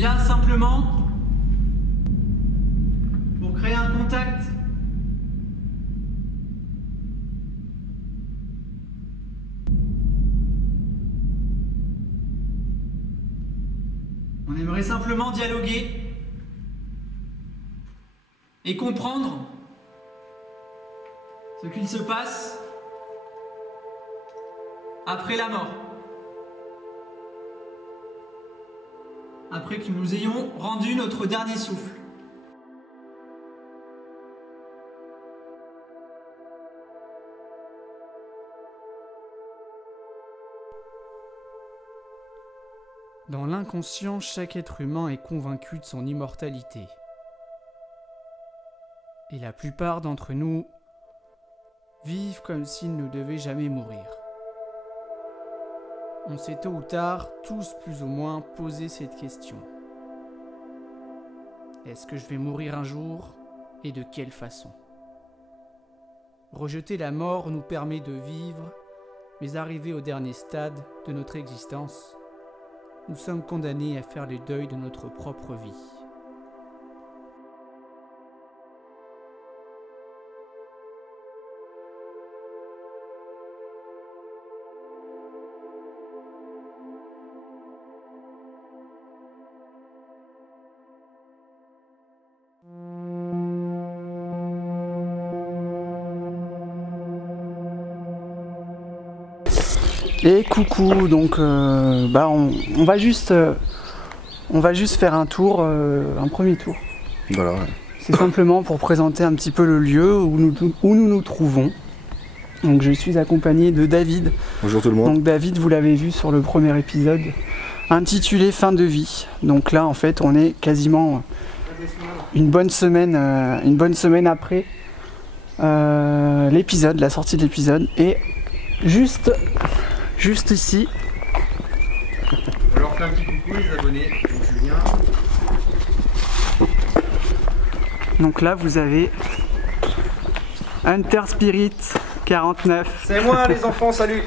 est là simplement pour créer un contact. On aimerait simplement dialoguer et comprendre ce qu'il se passe après la mort. Après que nous ayons rendu notre dernier souffle. Dans l'inconscient, chaque être humain est convaincu de son immortalité. Et la plupart d'entre nous vivent comme s'ils ne devaient jamais mourir. On s'est tôt ou tard tous plus ou moins posé cette question. Est-ce que je vais mourir un jour et de quelle façon? Rejeter la mort nous permet de vivre, mais arriver au dernier stade de notre existence, nous sommes condamnés à faire le deuil de notre propre vie. Et coucou, donc on va juste faire un tour, un premier tour. Voilà. Ouais. C'est simplement pour présenter un petit peu le lieu où nous nous trouvons. Donc je suis accompagné de David. Bonjour tout le monde. Donc David, vous l'avez vu sur le premier épisode, intitulé Fin de vie. Donc là en fait on est quasiment une bonne semaine après l'épisode, la sortie de l'épisode. Et juste ici. On leur fait un petit coucou les abonnés, donc Julien. Donc là vous avez Hunter Spirit 49. C'est moi les enfants, salut.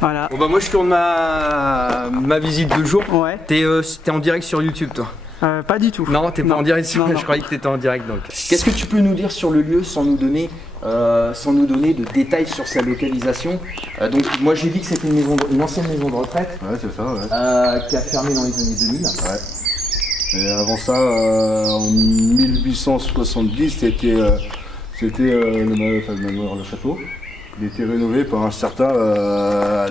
Voilà. Bon bah moi je tourne ma visite de jour. Ouais. T'es en direct sur YouTube toi? Pas du tout. Non, t'es pas en direct sur... Non. Je croyais que t'étais en direct donc. Qu'est-ce que tu peux nous dire sur le lieu sans nous donner de détails sur sa localisation? Donc moi j'ai dit que c'était une ancienne maison de retraite. Ouais, c'est ça, ouais. Qui a fermé dans les années 2000. Ouais. Et avant ça, en 1870, c'était le manoir Le Château. Il était rénové par un certain...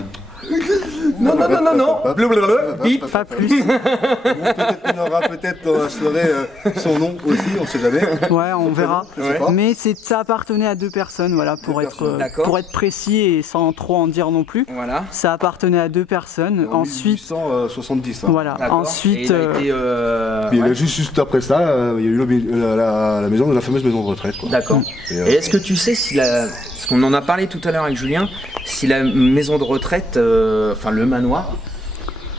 Non, blablabla, bip. Pas plus. Peut-être qu'on aura dans la soirée son nom aussi, on sait jamais. Ouais, on verra. Je sais pas. Mais ça appartenait à deux personnes, voilà, pour être précis et sans trop en dire non plus. Voilà. Ça appartenait à deux personnes. En Ensuite, 1870. Hein. voilà. D'accord. Ensuite, Et il a été, Puis ouais. juste après ça, il y a eu la maison de la fameuse maison de retraite. Quoi. D'accord. Et est-ce que tu sais si parce qu'on en a parlé tout à l'heure avec Julien, si la maison de retraite, enfin le manoir,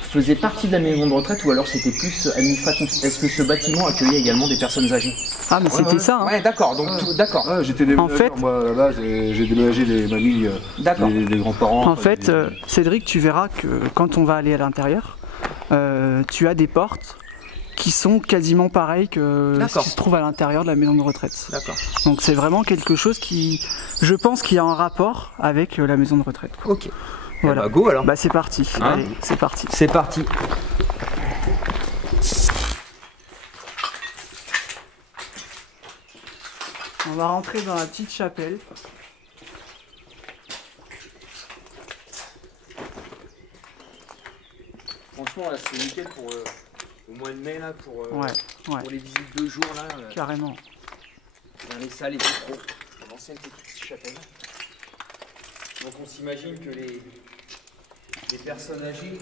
faisait partie de la maison de retraite ou alors c'était plus administratif? Est-ce que ce bâtiment accueillait également des personnes âgées? ah mais c'était ça. Hein. Ouais, d'accord. Donc d'accord. Ah, j'étais déménageur, En fait- moi là-bas, j'ai déménagé les mamies, D'accord. les grands-parents. En fait, Cédric, tu verras que quand on va aller à l'intérieur, tu as des portes qui sont quasiment pareilles que ce D'accord. qui se trouve à l'intérieur de la maison de retraite. D'accord. Donc c'est vraiment quelque chose qui, je pense, qui a un rapport avec la maison de retraite. Ok. Voilà. Bah, go alors. Bah c'est parti. Hein Allez, c'est parti. C'est parti. On va rentrer dans la petite chapelle. Franchement là c'est nickel pour au mois de mai là pour Ouais. pour les visites de jour là. Carrément. Dans les salles et vitraux, l'ancienne petite chapelle. Donc on s'imagine que les personnes âgées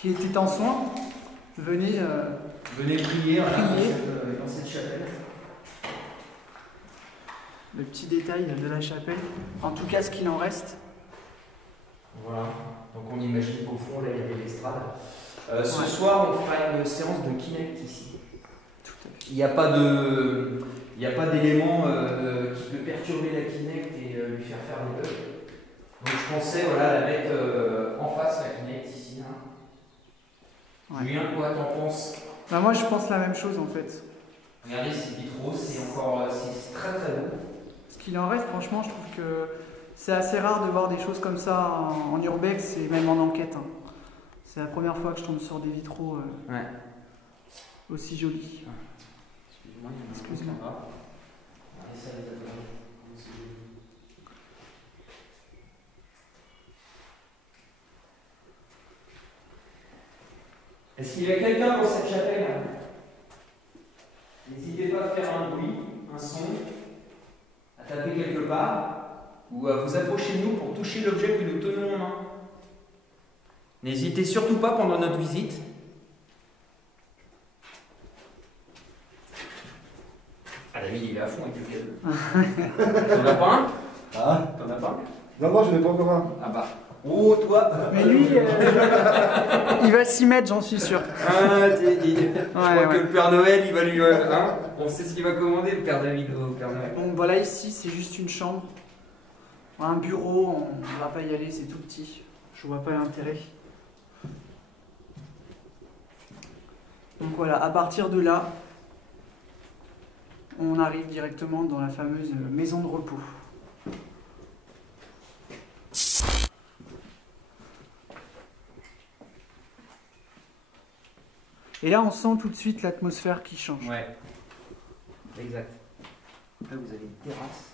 Qui était en soins, venez venaient prier, Prier. dans cette chapelle. le petit détail de la chapelle. En tout cas, ce qu'il en reste. Voilà, donc on imagine qu'au fond là il y avait l'estrade. Ce Ouais. soir on fera une séance de Kinect ici. Tout à fait. Il n'y a pas d'élément qui peut perturber la Kinect et lui faire faire des bugs. Donc je pensais voilà, la mettre en face, la Kinect ici. Hein. Ouais. Julien, quoi t'en penses? Bah, moi je pense la même chose en fait. Regardez ces vitraux, c'est encore c'est très très beau. Ce qu'il en reste, franchement, je trouve que c'est assez rare de voir des choses comme ça en urbex et même en enquête. Hein. C'est la première fois que je tombe sur des vitraux Ouais. aussi jolis. Excuse-moi, Excuse-moi. Regardez ça, les abonnés. Est-ce qu'il y a quelqu'un dans cette chapelle? N'hésitez pas à faire un bruit, un son, à taper quelque part, ou à vous approcher de nous pour toucher l'objet que nous tenons en main. N'hésitez surtout pas pendant notre visite. Ah, David, il est à fond avec le câble. T'en as pas un? Ah T'en as pas un? non, je n'ai pas encore un. Ah bah. Oh, toi! Mais lui, il va s'y mettre, j'en suis sûr. Ah, je crois ouais. que le Père Noël, il va lui. Hein, on sait ce qu'il va commander, le Père David au Père Noël. Donc voilà, ici, c'est juste une chambre. Un bureau, on ne va pas y aller, c'est tout petit. Je vois pas l'intérêt. Donc voilà, à partir de là, on arrive directement dans la fameuse maison de repos. Et là, on sent tout de suite l'atmosphère qui change. Ouais, exact. Là, vous avez une terrasse.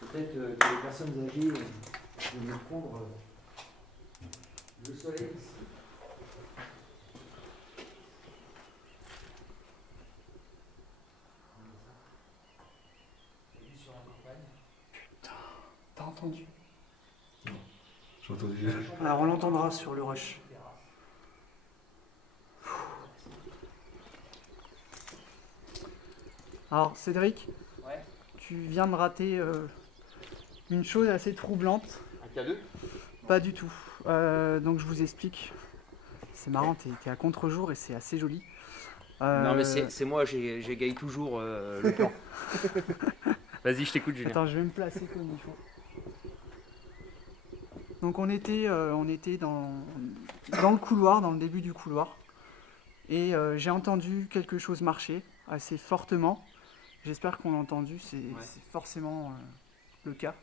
Peut-être que les personnes âgées vont prendre le soleil ici. T'as entendu? J'ai entendu. Alors on l'entendra sur le rush. Alors Cédric, Ouais. tu viens de rater une chose assez troublante. Un cadeau? Pas du tout. Donc je vous explique. C'est marrant, t'es à contre-jour et c'est assez joli. Non, mais c'est moi, j'égaye toujours le plan. Vas-y, je t'écoute, Julien. Attends, je vais me placer comme il faut. Donc on était dans le couloir, dans le début du couloir. Et j'ai entendu quelque chose marcher assez fortement. J'espère qu'on l'a entendu, c'est forcément le cas.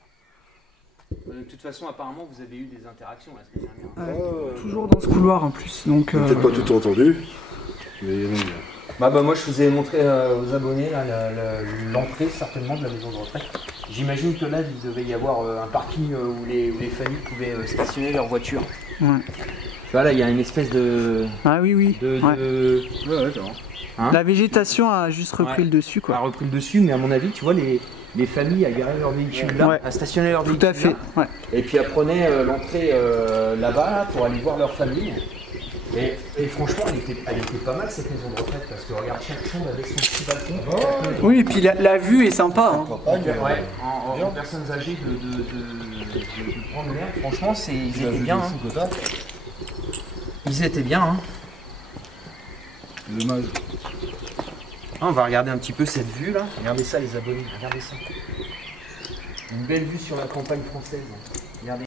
De toute façon, apparemment, vous avez eu des interactions la semaine dernière. Toujours dans ce couloir en plus. Donc, Peut-être pas tout entendu, mais il y en a eu. Bah, moi, je vous ai montré aux abonnés l'entrée certainement de la maison de retraite. J'imagine que là, il devait y avoir un parking où les familles pouvaient stationner leurs voitures. Ouais. Voilà, il y a une espèce de... Ah oui, oui. Ouais, c'est vrai. Hein, La végétation a juste repris le dessus, a quoi. repris le dessus, mais à mon avis, tu vois, les familles à garer leur véhicule là, Ouais. à stationner leur Tout véhicule à fait. là, Ouais. et puis elles prenaient l'entrée là-bas là, pour aller voir leur famille. Et franchement, elle était pas mal cette maison de retraite, parce que regarde, chaque chambre avait son petit balcon. Oui, et puis la vue est sympa. Hein. Ouais, en personnes âgées de prendre l'air, franchement, ils étaient bien. Hein. Ils étaient bien. Hein. Dommage. Ah, on va regarder un petit peu cette vue là. Regardez ça, les abonnés, regardez ça. Une belle vue sur la campagne française. Regardez.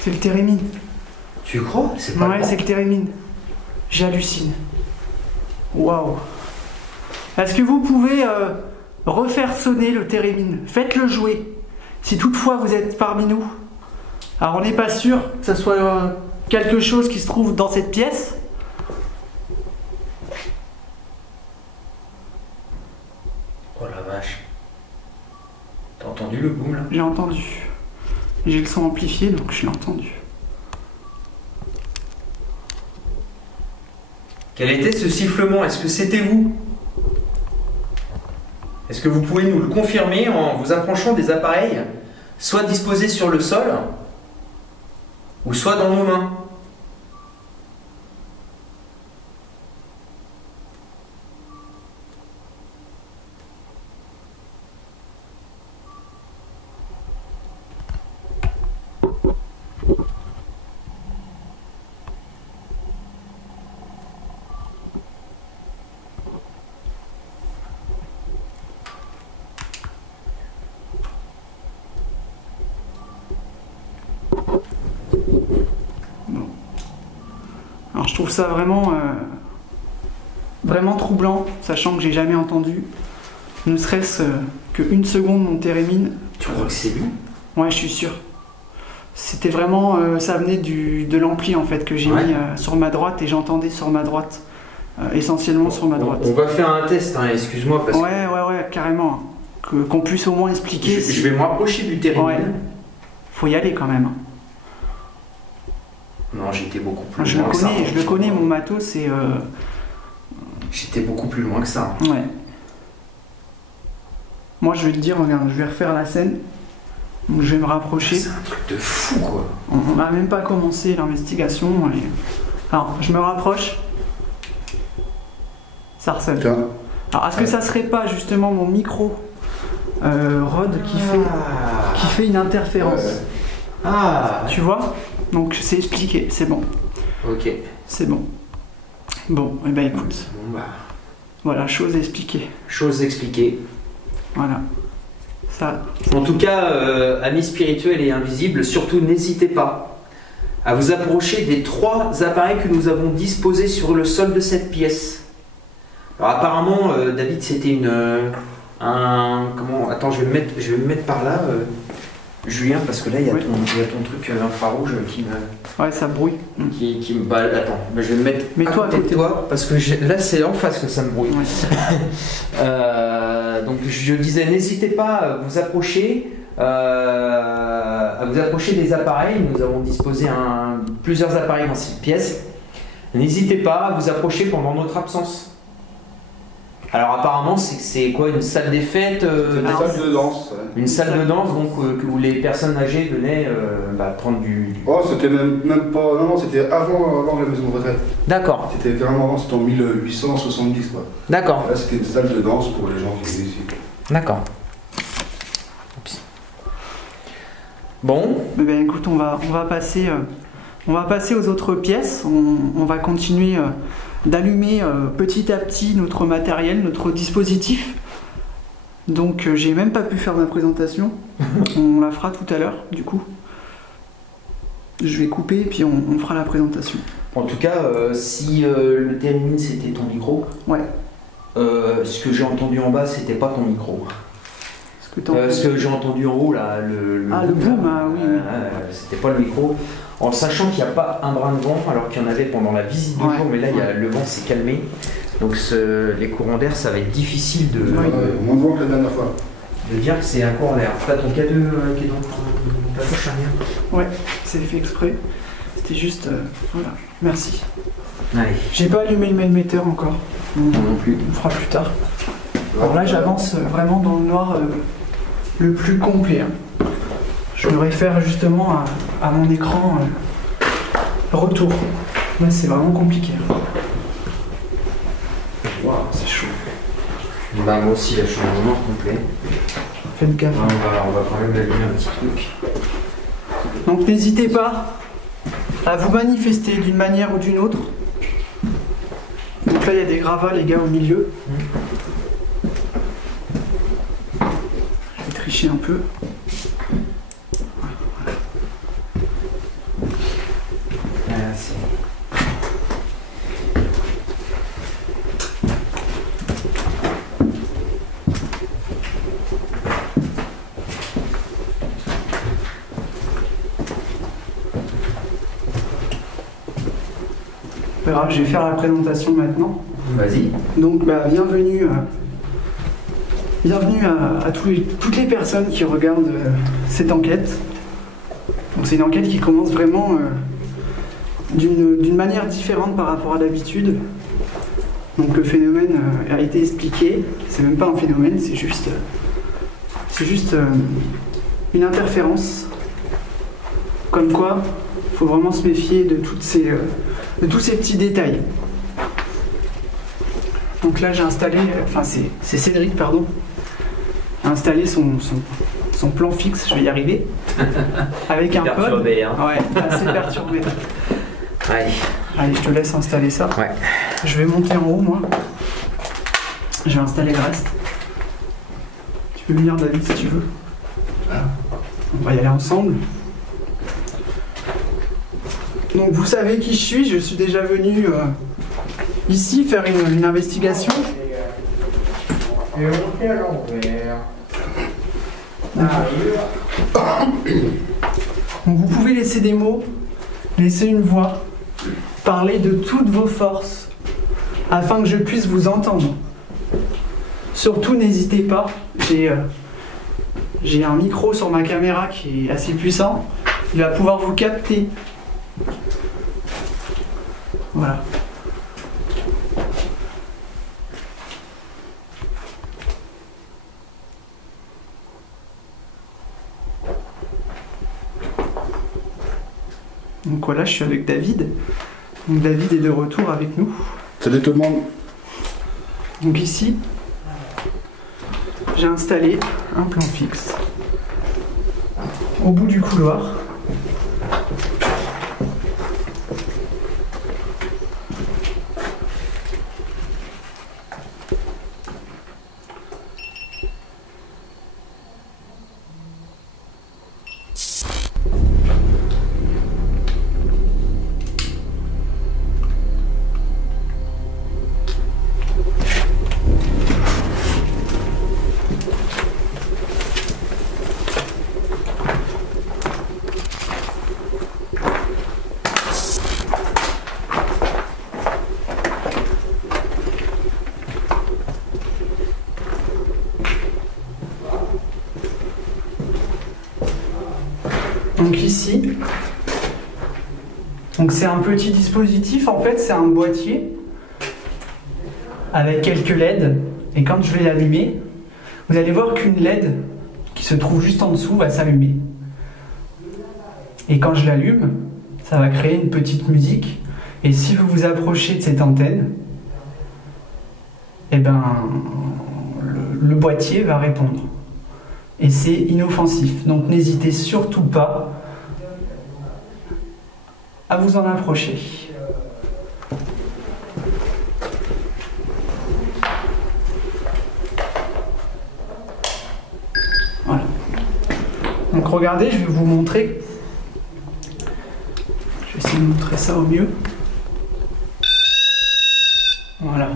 C'est le térémine. Tu crois? C'est Ouais, c'est le térémine. J'hallucine. Waouh. Est-ce que vous pouvez refaire sonner le térémine? Faites-le jouer. Si toutefois vous êtes parmi nous. Alors on n'est pas sûr que ce soit quelque chose qui se trouve dans cette pièce. Oh la vache. T'as entendu le boom là? J'ai entendu. J'ai le son amplifié donc je l'ai entendu. Quel était ce sifflement? Est-ce que c'était vous? Est-ce que vous pouvez nous le confirmer en vous approchant des appareils, soit disposés sur le sol, ou soit dans nos mains? Bon. Alors je trouve ça vraiment, vraiment troublant, sachant que j'ai jamais entendu, ne serait-ce qu'une seconde, mon térémine. Tu crois que c'est lui? Ouais, je suis sûr. C'était vraiment, ça venait de l'ampli en fait que j'ai mis sur ma droite et j'entendais sur ma droite, essentiellement sur ma droite. On va faire un test, hein, excuse-moi parce ouais, carrément. Qu'on puisse au moins expliquer. Je vais me rapprocher du térémine. Ouais. Faut y aller quand même. Non, j'étais beaucoup plus je loin que ça. Je le connais, mon matos, c'est... J'étais beaucoup plus loin que ça. Ouais. Moi, je vais te dire, regarde, je vais refaire la scène. Donc, je vais me rapprocher. C'est un truc de fou, quoi. On n'a même pas commencé l'investigation. Et... Alors, je me rapproche. Ça recèle. Alors, est-ce que ça serait pas justement mon micro Rod qui fait une interférence? Ah. Tu vois? Donc, c'est expliqué, c'est bon. Ok. C'est bon. Bon, et ben écoute. Bon, bah. Voilà, chose expliquée. Chose expliquée. Voilà. Ça. En tout cas, amis spirituels et invisibles, surtout n'hésitez pas à vous approcher des 3 appareils que nous avons disposés sur le sol de cette pièce. Alors apparemment, David, c'était comment? Attends, je vais me mettre par là, Julien, parce que là, il y a ton truc infrarouge qui me... Ouais, ça brouille. Qui me... Bah, attends, je vais me mettre à côté de toi, parce que là, c'est en face que ça me brouille. Ouais. Donc, je disais, n'hésitez pas à vous approcher, des appareils. Nous avons disposé plusieurs appareils dans cette pièce. N'hésitez pas à vous approcher pendant notre absence. Alors apparemment c'est quoi, une salle des fêtes, une salle de danse. Ouais. Une salle de danse donc où les personnes âgées venaient prendre du... Oh, c'était même pas... Non, c'était avant la maison de retraite. D'accord. C'était carrément avant, c'était en 1870 quoi. D'accord. Là c'était une salle de danse pour les gens qui venaient ici. D'accord. Bon. Eh bien écoute, on va passer aux autres pièces, on va continuer... d'allumer petit à petit notre matériel, notre dispositif. Donc j'ai même pas pu faire ma présentation. On la fera tout à l'heure du coup. Je vais couper et puis on fera la présentation. En tout cas, si le térémine c'était ton micro, ouais. Ce que j'ai entendu en bas c'était pas ton micro. Ce que j'ai entendu en haut là, le boom, oui. C'était pas le micro. En sachant qu'il n'y a pas un brin de vent, alors qu'il y en avait pendant la visite du jour, mais là le vent s'est calmé. Donc les courants d'air, ça va être difficile de. Moins de vent que la dernière fois. De dire que c'est un courant d'air. T'as ton K2 qui est dans ta poche arrière. Ouais, c'est fait exprès. C'était juste. Voilà, merci. Allez. J'ai pas allumé le mailmeter encore. Non plus. On fera plus tard. Alors là, j'avance vraiment dans le noir le plus complet. Je me réfère justement à mon écran retour. Là, c'est vraiment compliqué. Waouh, c'est chaud. Bah, moi aussi, là, je suis dans le noir complet. Faites gaffe. On va quand même allumer un petit truc. Donc, n'hésitez pas à vous manifester d'une manière ou d'une autre. Donc là, il y a des gravats, les gars, au milieu. Je vais tricher un peu. Je vais faire la présentation maintenant. Vas-y. Donc bienvenue à toutes les personnes qui regardent cette enquête. Donc c'est une enquête qui commence vraiment d'une manière différente par rapport à d'habitude. Donc le phénomène a été expliqué. C'est même pas un phénomène, c'est juste une interférence. Comme quoi, il faut vraiment se méfier de tous ces petits détails. Donc là j'ai installé, c'est Cédric, pardon, a installé son plan fixe, je vais y arriver, avec un pod. Hein. Ouais, assez perturbé. Allez, je te laisse installer ça. Ouais. Je vais monter en haut, moi. Je vais installer le reste. Tu peux venir, David, si tu veux. On va y aller ensemble. Donc vous savez qui je suis déjà venu ici faire une investigation. Et on fait à l'envers. Donc vous pouvez laisser des mots, laisser une voix, parler de toutes vos forces afin que je puisse vous entendre. Surtout n'hésitez pas, j'ai un micro sur ma caméra qui est assez puissant, il va pouvoir vous capter. Voilà. Donc voilà, je suis avec David. Donc David est de retour avec nous. Salut tout le monde. Donc ici, j'ai installé un plan fixe au bout du couloir. Donc ici, donc c'est un petit dispositif, en fait c'est un boîtier avec quelques LED, et quand je vais l'allumer, vous allez voir qu'une LED qui se trouve juste en dessous va s'allumer. Et quand je l'allume, ça va créer une petite musique, et si vous vous approchez de cette antenne, eh ben, le boîtier va répondre. Et c'est inoffensif, donc n'hésitez surtout pas à vous en approcher. Voilà. Donc regardez, je vais vous montrer. Je vais essayer de montrer ça au mieux. Voilà.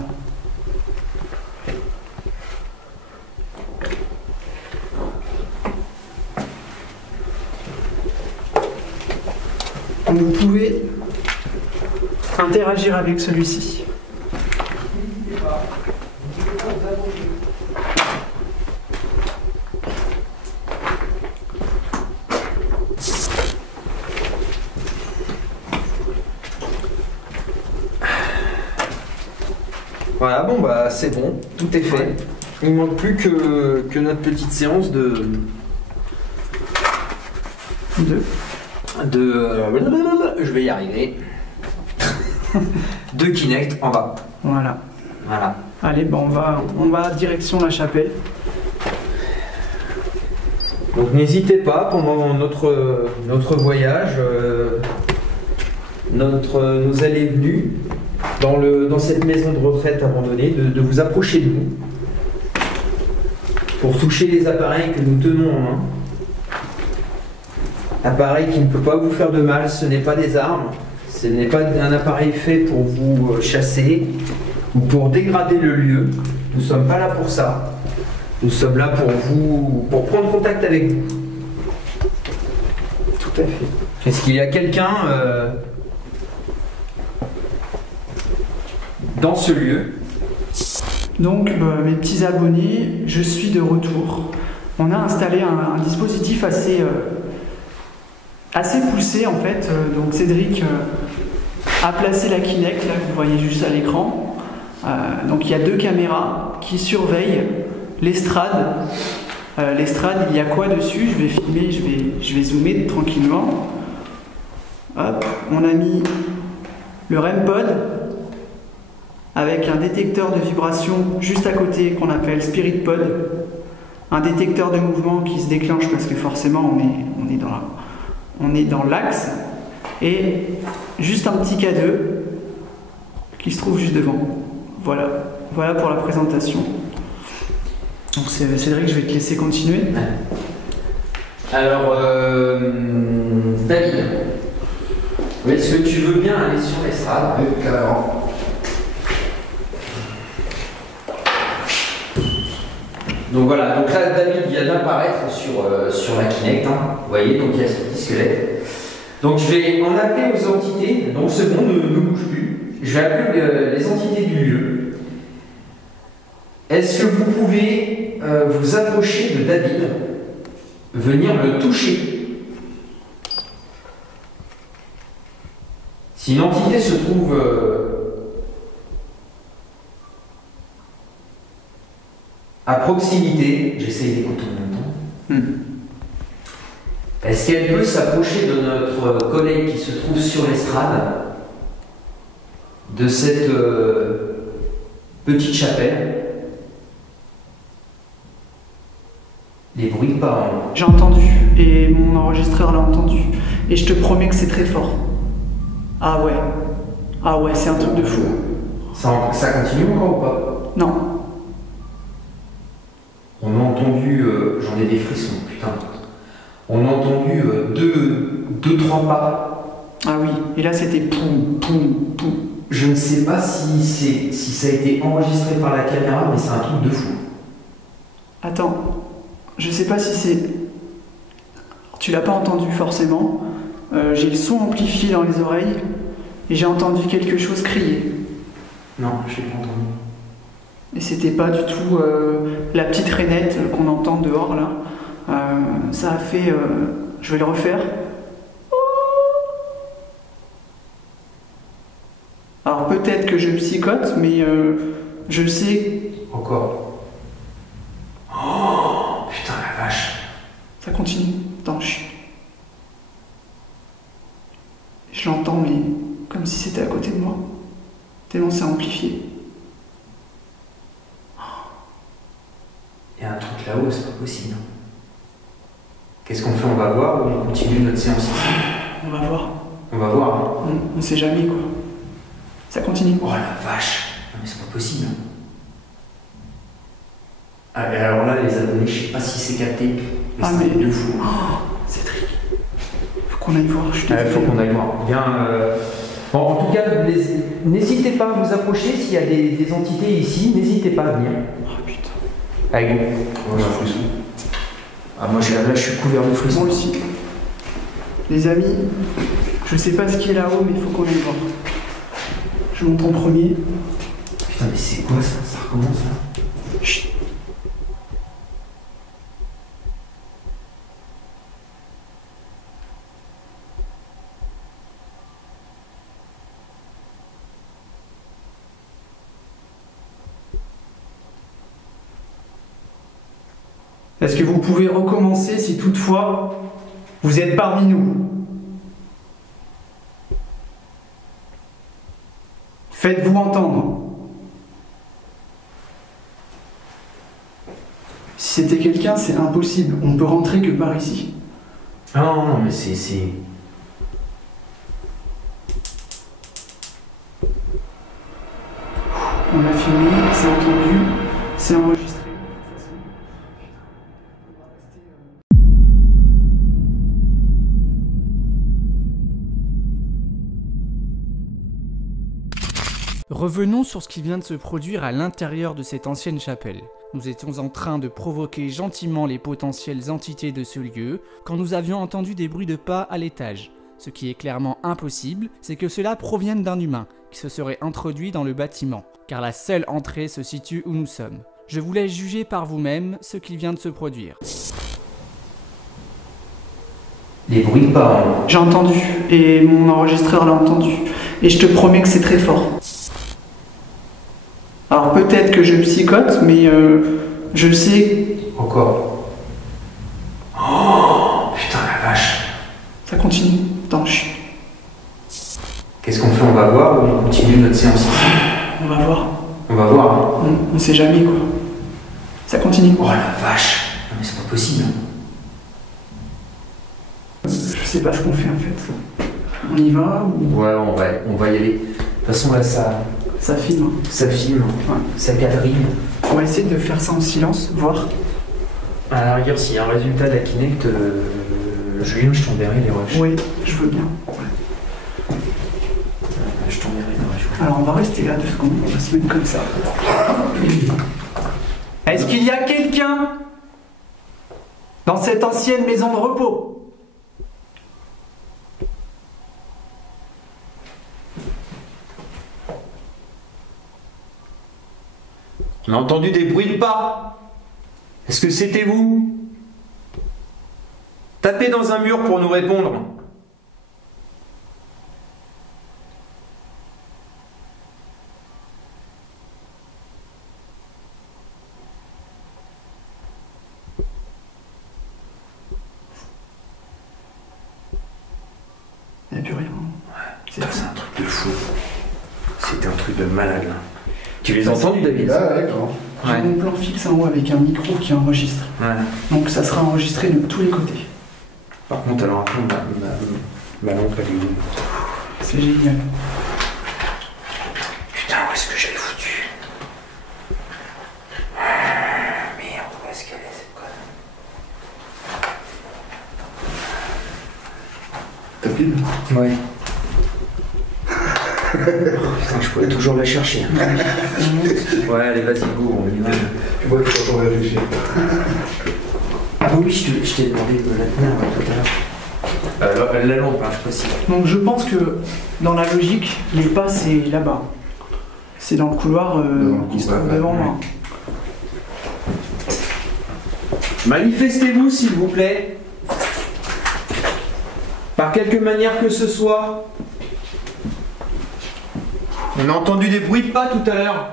Donc vous pouvez interagir avec celui-ci. Voilà, bon bah c'est bon, tout est fait. Il ne manque plus que notre petite séance de je vais y arriver. De Kinect en bas. Voilà. Voilà. Allez, bon, on va direction la chapelle. Donc n'hésitez pas pendant notre voyage, nos allées et venues dans cette maison de retraite abandonnée, de vous approcher de nous pour toucher les appareils que nous tenons en main. Appareil qui ne peut pas vous faire de mal, ce n'est pas des armes, ce n'est pas un appareil fait pour vous chasser ou pour dégrader le lieu. Nous ne sommes pas là pour ça. Nous sommes là pour prendre contact avec vous. Tout à fait. Est-ce qu'il y a quelqu'un dans ce lieu? Donc, mes petits abonnés, je suis de retour. On a installé un dispositif assez poussé en fait. Donc Cédric a placé la Kinect, là, que vous voyez juste à l'écran. Donc il y a 2 caméras qui surveillent l'estrade. L'estrade, il y a quoi dessus? Je vais filmer, je vais zoomer tranquillement. Hop, on a mis le REM pod avec un détecteur de vibration juste à côté qu'on appelle Spirit Pod. Un détecteur de mouvement qui se déclenche parce que forcément on est dans l'axe. Et juste un petit K2 qui se trouve juste devant. Voilà pour la présentation. Donc Cédric, je vais te laisser continuer. Alors, David, Oui, est-ce que tu veux bien aller sur l'estrade? Oui, carrément. Donc voilà, donc là David vient d'apparaître sur la Kinect, hein. Vous voyez, donc il y a ce petit squelette. Donc je vais en appeler aux entités, donc c'est bon, ne bouge plus. Je vais appeler les entités du lieu. Est-ce que vous pouvez vous approcher de David, venir le toucher? Si une entité se trouve à proximité, j'essaye d'écouter en même temps. Est-ce qu'elle peut s'approcher de notre collègue qui se trouve sur l'estrade, de cette petite chapelle? Les bruits de pas. Hein. J'ai entendu, et mon enregistreur l'a entendu. Et je te promets que c'est très fort. Ah ouais, c'est un truc de fou. Ça continue encore ou pas? Non. On a entendu, j'en ai des frissons, putain. On a entendu deux, trois pas. Ah oui, et là c'était poum, poum, poum. Je ne sais pas si ça a été enregistré par la caméra, mais c'est un truc de fou. Attends, je sais pas si c'est... Tu l'as pas entendu forcément. J'ai le son amplifié dans les oreilles et j'ai entendu quelque chose crier. Non, je l'ai pas entendu. Et c'était pas du tout la petite rainette qu'on entend dehors là. Ça a fait... je vais le refaire. Alors peut-être que je psychote, mais je sais... Encore. Oh, putain la vache. Ça continue. Attends, je l'entends, mais comme si c'était à côté de moi. Tellement c'est amplifié. Il y a un truc là-haut, c'est pas possible. Qu'est-ce qu'on fait? On va voir ou on continue notre séance ici? On va voir. On va voir. On sait jamais quoi. Ça continue. Oh la vache. Non mais c'est pas possible. Ah, et alors là les abonnés, je sais pas si c'est capté. Mais c'est de fou. Oh, c'est tricky. Faut qu'on aille voir. Faut qu'on aille voir. Bien. Bon, en tout cas, n'hésitez pas à vous approcher s'il y a des entités ici. N'hésitez pas à venir. Oh putain. Allez, Moi j'ai un frisson. ah, moi là je suis couvert de frissons. Moi aussi. Les amis, je sais pas ce qui est là-haut, mais il faut qu'on aille voir. Je monte en premier. Putain, mais c'est quoi ça? Ça recommence là? Chut. Est-ce que vous pouvez recommencer si toutefois vous êtes parmi nous? Faites-vous entendre. Si c'était quelqu'un, c'est impossible. On peut rentrer que par ici. Ah non, mais c'est... On l'a filmé, c'est entendu, c'est enregistré. Revenons sur ce qui vient de se produire à l'intérieur de cette ancienne chapelle. Nous étions en train de provoquer gentiment les potentielles entités de ce lieu quand nous avions entendu des bruits de pas à l'étage. Ce qui est clairement impossible, c'est que cela provienne d'un humain qui se serait introduit dans le bâtiment, car la seule entrée se situe où nous sommes. Je vous laisse juger par vous-même ce qui vient de se produire. Les bruits de pas. Hein. J'ai entendu, et mon enregistreur l'a entendu. Et je te promets que c'est très fort. Alors peut-être que je psychote, mais je sais... Encore. Oh, putain la vache. Ça continue. Attends, chut. Qu'est-ce qu'on fait? On va voir ou on continue notre séance ici? On va voir. On va voir. On sait jamais quoi. Ça continue. Oh la vache. Non mais c'est pas possible. Je sais pas ce qu'on fait en fait. On y va ou... Ouais, on va y aller. De toute façon là ça filme. Ça filme. Ouais. Ça quadrille. On va essayer de faire ça en silence, voir. À la rigueur, s'il y a un résultat de la Kinect, Julien, je t'enverrai les rushs. Oui, je veux bien. Ouais. Alors on va rester là 2 secondes, on va se mettre comme ça. Est-ce qu'il y a quelqu'un dans cette ancienne maison de repos? On a entendu des bruits de pas. Est-ce que c'était vous? Tapez dans un mur pour nous répondre. Il n'y a plus rien. C'est un truc de fou. C'était un truc de malade là. Tu les as entendus, David? Ah ouais, d'accord. J'ai mon plan fixe en haut avec un micro qui enregistre. Ouais. Donc ça sera enregistré de tous les côtés. Par contre, alors attends, ma lampe elle est où? C'est génial. Putain, où est-ce que je l'ai foutu? Merde, où est-ce qu'elle est cette conne? Ta pile? Ouais. Putain, je pourrais toujours la chercher. Ouais, allez, vas-y, go, on y va. Tu vois que tu entends réfléchir. Ah bah oui, je t'ai demandé de me la tenir tout à l'heure. La lampe, hein, je sais pas si. Donc je pense que dans la logique, les pas c'est là-bas. C'est dans le couloir qui se trouve devant moi. Manifestez-vous, s'il vous plaît. Par quelque manière que ce soit. On a entendu des bruits de pas tout à l'heure.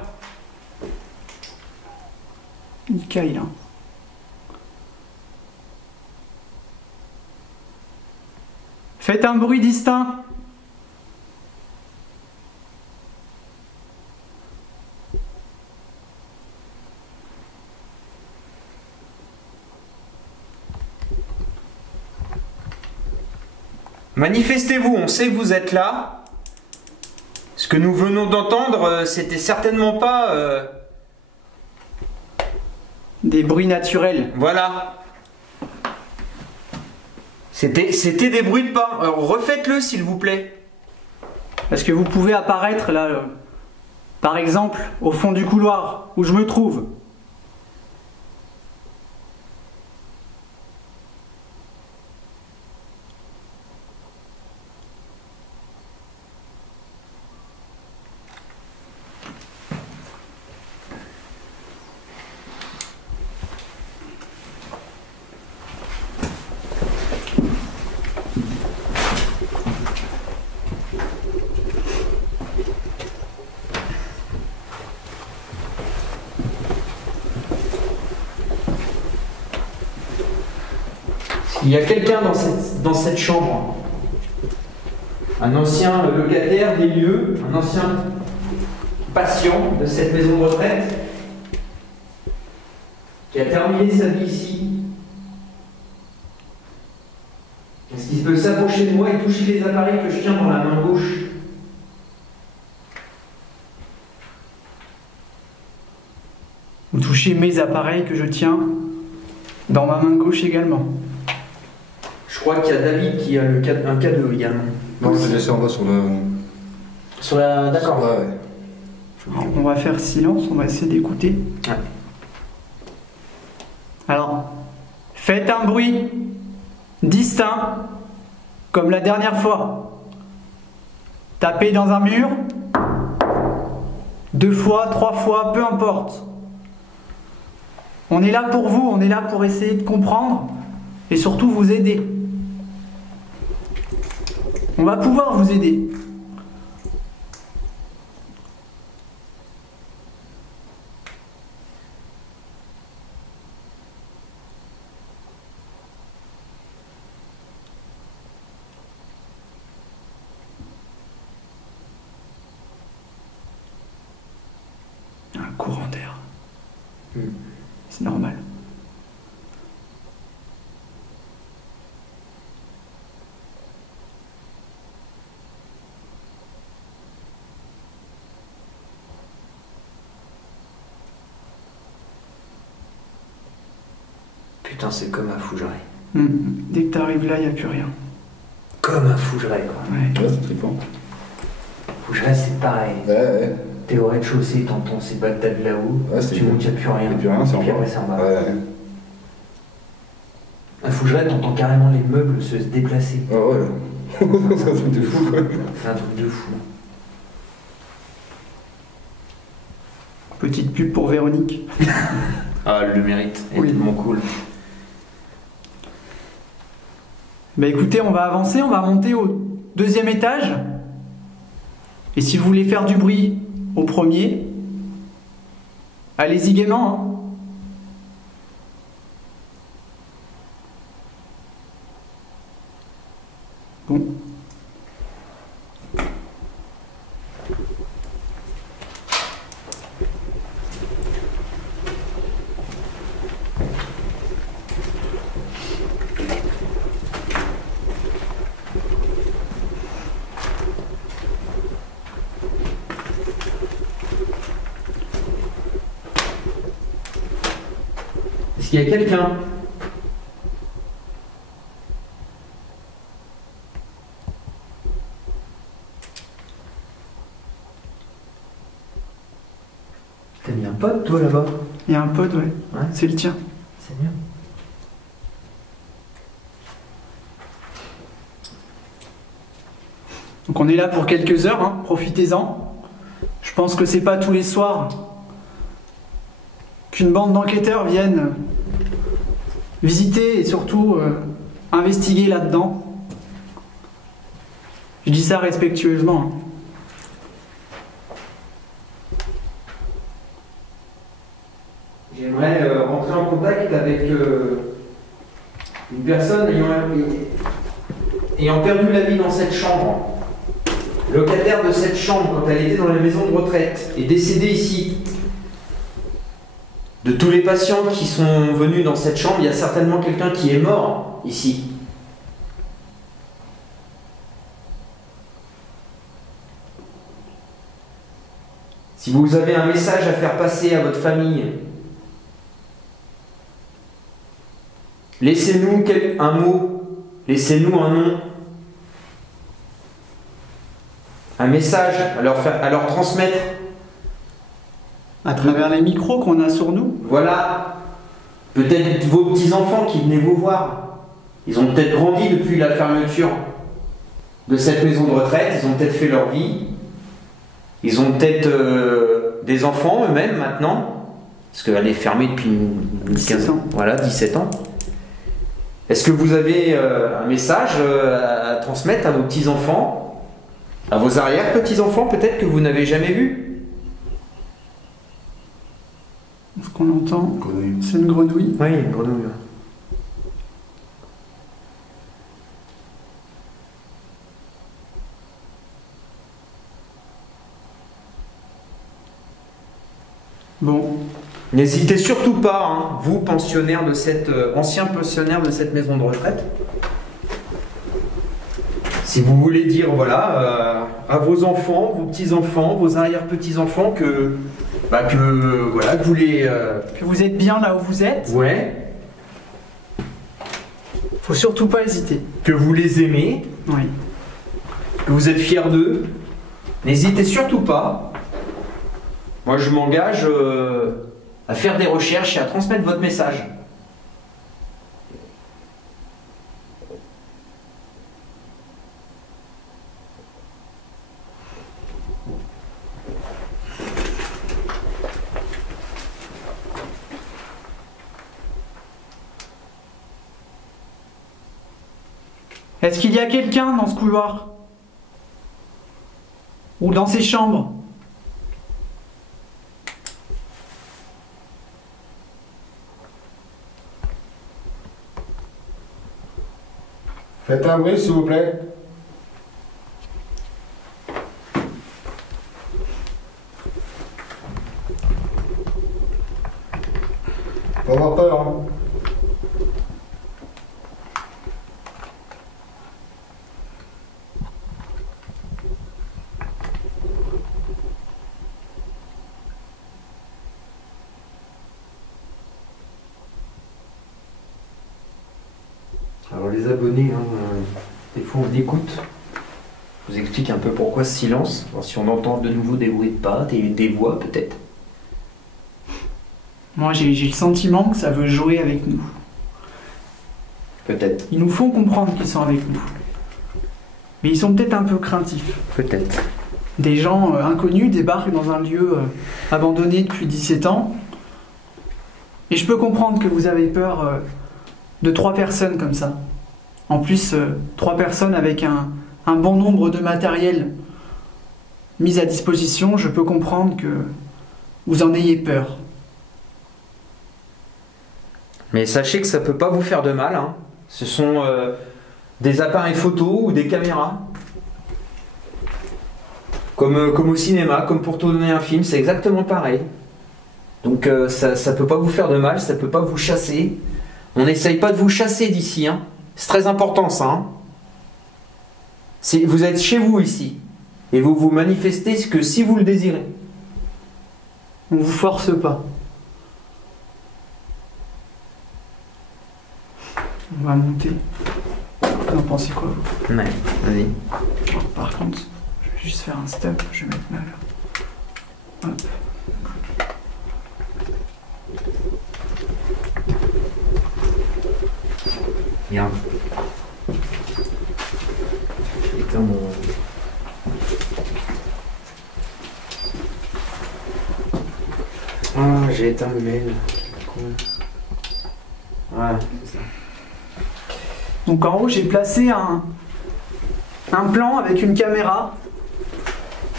Nickel, hein. Faites un bruit distinct. Manifestez-vous, on sait que vous êtes là. Ce que nous venons d'entendre, c'était certainement pas... Des bruits naturels. Voilà. C'était des bruits de pas. Alors, refaites-le, s'il vous plaît. Parce que vous pouvez apparaître là, par exemple, au fond du couloir où je me trouve. Il y a quelqu'un dans cette chambre. Un ancien locataire des lieux, un ancien patient de cette maison de retraite, qui a terminé sa vie ici. Est-ce qu'il peut s'approcher de moi et toucher les appareils que je tiens dans la main gauche? Vous touchez mes appareils que je tiens dans ma main gauche également. Je crois qu'il y a David qui a un cadeau également. Non, c'est laissé en bas sur le. Sur la... D'accord. Ouais. Alors, on va faire silence, on va essayer d'écouter. Ouais. Alors, faites un bruit distinct, comme la dernière fois. Tapez dans un mur, 2 fois, 3 fois, peu importe. On est là pour vous, on est là pour essayer de comprendre et surtout vous aider. On va pouvoir vous aider. Un courant d'air. C'est normal. Putain, c'est comme un fougeray. Dès que tu arrives là, il n'y a plus rien. Comme un fougeray, quoi. Ouais. Ouais, c'est trippant. Faut que je reste, c'est pareil. Ouais. T'es au rez-de-chaussée, t'entends ces batades là-haut. Ouais, c'est tu bien. montes, y'a plus rien. Y a plus rien, c'est Et puis en bas. après, c'est en bas. Ouais. Il faut que je reste, t'entends carrément les meubles se déplacer. Ah ouais. C'est un truc de fou, quoi. C'est un truc de fou. Petite pub pour Véronique. Ah, elle le mérite. Elle Oui. est tellement cool. Bah écoutez, on va avancer, on va monter au 2e étage. Et si vous voulez faire du bruit au 1er, allez-y gaiement. Hein. Bon. Est-ce qu'il y a quelqu'un? T'as mis un pote, toi, là-bas? Il y a un pod, ouais. Ouais. C'est le tien. C'est bien. Donc on est là pour quelques heures, hein. Profitez-en. Je pense que c'est pas tous les soirs qu'une bande d'enquêteurs viennent visiter et surtout investiguer là-dedans. Je dis ça respectueusement. Hein. J'aimerais rentrer en contact avec une personne ayant perdu la vie dans cette chambre. Locataire de cette chambre quand elle était dans la maison de retraite est décédée ici. De tous les patients qui sont venus dans cette chambre, il y a certainement quelqu'un qui est mort ici. Si vous avez un message à faire passer à votre famille, laissez-nous un mot, laissez-nous un nom, un message à leur transmettre. À travers les micros qu'on a sur nous. Voilà, peut-être vos petits-enfants qui venaient vous voir. Ils ont peut-être grandi depuis la fermeture de cette maison de retraite, ils ont peut-être fait leur vie. Ils ont peut-être des enfants eux-mêmes maintenant, parce qu'elle est fermée depuis 17 ans. Voilà, 17 ans. Est-ce que vous avez un message à transmettre à vos petits-enfants, à vos arrière-petits-enfants peut-être que vous n'avez jamais vus? Ce qu'on entend, Grenouille. c'est une grenouille. Oui, une grenouille. Bon, N'hésitez surtout pas, hein, vous pensionnaires de cette ancien pensionnaire de cette maison de retraite, si vous voulez dire voilà à vos enfants, vos petits-enfants, vos arrière-petits-enfants que vous les que vous êtes bien là où vous êtes, ouais, faut surtout pas hésiter. que vous les aimez, Oui. que vous êtes fiers d'eux, n'hésitez surtout pas. Moi je m'engage à faire des recherches et à transmettre votre message. Est-ce qu'il y a quelqu'un dans ce couloir? Ou dans ces chambres? Faites un bruit, s'il vous plaît. Faut avoir peur, hein. Alors les abonnés, hein, des fois on écoute. Je vous explique un peu pourquoi ce silence. Alors, si on entend de nouveau des bruits de pas, des voix peut-être. Moi, j'ai le sentiment que ça veut jouer avec nous. Peut-être. Ils nous font comprendre qu'ils sont avec nous. Mais ils sont peut-être un peu craintifs. Peut-être. Des gens inconnus débarquent dans un lieu abandonné depuis 17 ans. Et je peux comprendre que vous avez peur de 3 personnes comme ça. En plus, 3 personnes avec un bon nombre de matériel mis à disposition, je peux comprendre que vous en ayez peur. Mais sachez que ça peut pas vous faire de mal. Hein. Ce sont des appareils photo ou des caméras. Comme au cinéma, comme pour tourner un film, c'est exactement pareil. Donc ça peut pas vous faire de mal, ça peut pas vous chasser. On n'essaye pas de vous chasser d'ici. Hein. C'est très important ça. Hein. Vous êtes chez vous ici. Et vous vous manifestez que si vous le désirez. On vous force pas. On va monter. Vous en pensez quoi, vous? Ouais, vas-y. Par contre, je vais juste faire un step, je vais mettre mal. Hop. Bien. Éteins mon... Ah, j'ai éteint le mail. Voilà, c'est ça. Donc en haut, j'ai placé un plan avec une caméra.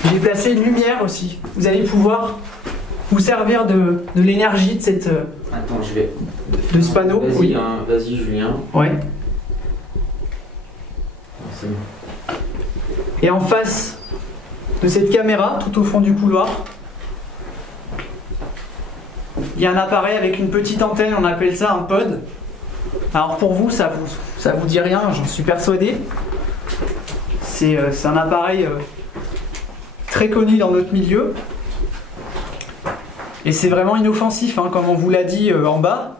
J'ai placé une lumière aussi. Vous allez pouvoir vous servir de l'énergie de cette... Attends, je vais... De ce panneau. Vas-y, Oui. hein, vas-y Julien. Ouais. C'est bon. Et en face de cette caméra, tout au fond du couloir, il y a un appareil avec une petite antenne, on appelle ça un pod. Alors pour vous, ça vous dit rien, j'en suis persuadé. C'est un appareil très connu dans notre milieu. Et c'est vraiment inoffensif, hein, comme on vous l'a dit en bas.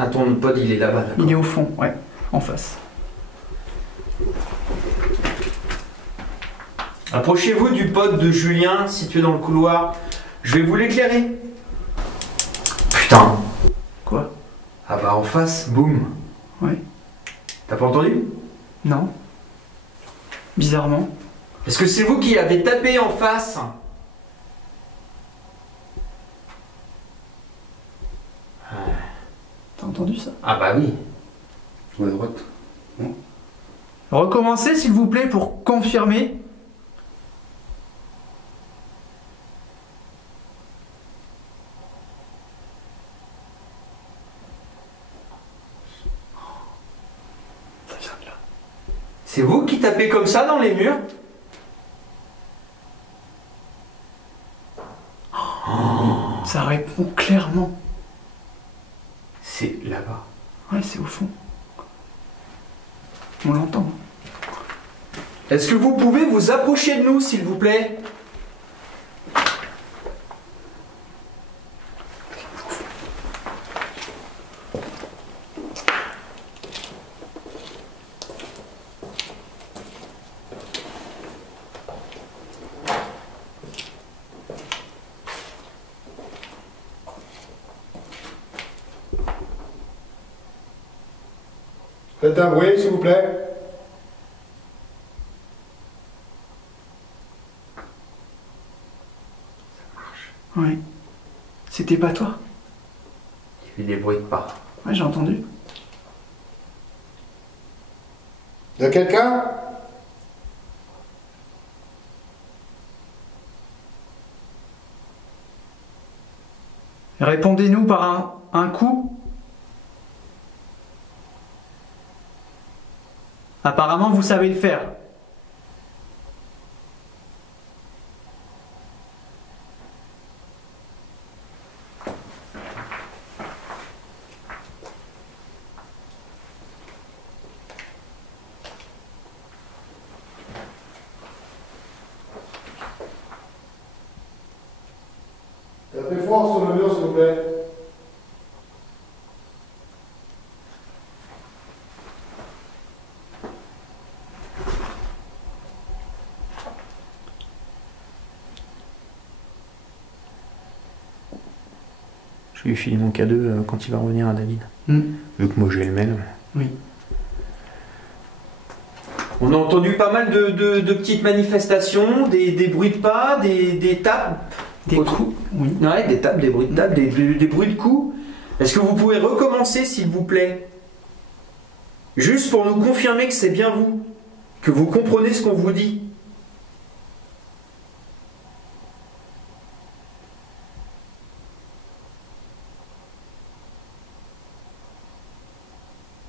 Ah, ton pod, il est là-bas. d'accord. Il est au fond, ouais, en face. Approchez-vous du pod de Julien, situé dans le couloir. Je vais vous l'éclairer. Putain. Quoi? Ah bah en face, boum. Ouais. T'as pas entendu? Non. Bizarrement. Est-ce que c'est vous qui avez tapé en face? T'as entendu ça? Ah bah oui. Sur la droite. Recommencez s'il vous plaît pour confirmer. Ça vient de là. C'est vous qui tapez comme ça dans les murs? Ça répond clairement. C'est là-bas. Ouais, c'est au fond. On l'entend. Est-ce que vous pouvez vous approcher de nous, s'il vous plaît? Faites un bruit, s'il vous plaît. Ouais. C'était pas toi? Il fait des bruits de pas. Ouais, j'ai entendu. De quelqu'un? Répondez-nous par un coup. Apparemment, vous savez le faire. Tapez fort sur le mur, s'il vous plaît. Je vais lui filer mon K2 quand il va revenir à David. Hmm. Vu que moi j'ai le mail. Oui. On a entendu pas mal de petites manifestations, des bruits de pas, des tapes. Des coups. Oui. Ouais, des tapes, des bruits de tapes, des bruits de coups. Est-ce que vous pouvez recommencer s'il vous plaît? Juste pour nous confirmer que c'est bien vous, que vous comprenez ce qu'on vous dit.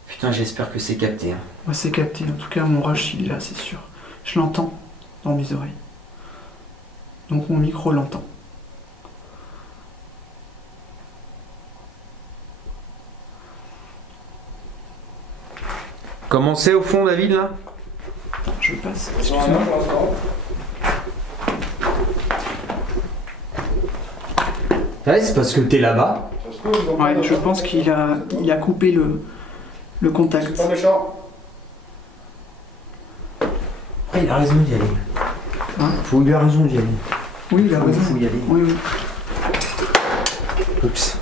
Putain, j'espère que c'est capté. Hein. Ouais, c'est capté. En tout cas, mon rush, il est là, c'est sûr. Je l'entends dans mes oreilles. Donc mon micro l'entend. Comment c'est au fond, David, là? Je passe. Excuse-moi. Ouais, c'est parce que t'es là-bas. Ouais, je pense qu'il a coupé le contact. C'est pas méchant. Après, il a raison d'y aller. Hein? Il a raison d'y aller. Oui, il a raison. Faut y aller. Oui, oui. Oups.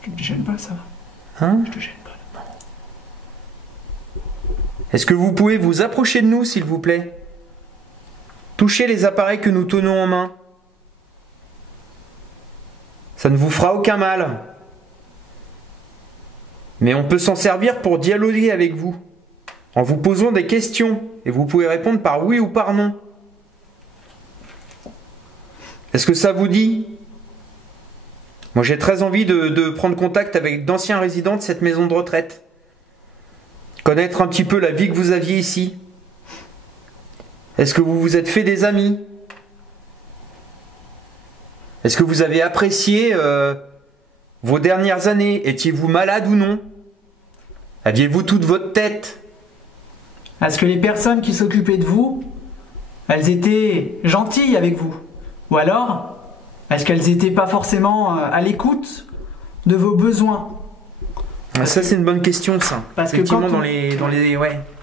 Tu te gênes pas, ça va? Hein? Je te gêne pas. Est-ce que vous pouvez vous approcher de nous, s'il vous plaît? Touchez les appareils que nous tenons en main. Ça ne vous fera aucun mal. Mais on peut s'en servir pour dialoguer avec vous, en vous posant des questions, et vous pouvez répondre par oui ou par non. Est-ce que ça vous dit? Moi j'ai très envie de prendre contact avec d'anciens résidents de cette maison de retraite. Connaître un petit peu la vie que vous aviez ici. Est-ce que vous vous êtes fait des amis? Est-ce que vous avez apprécié vos dernières années? Étiez-vous malade ou non? Aviez-vous toute votre tête? Est-ce que les personnes qui s'occupaient de vous, elles étaient gentilles avec vous? Ou alors, est-ce qu'elles n'étaient pas forcément à l'écoute de vos besoins? Ah, ça c'est une bonne question, ça. Parce que effectivement, quand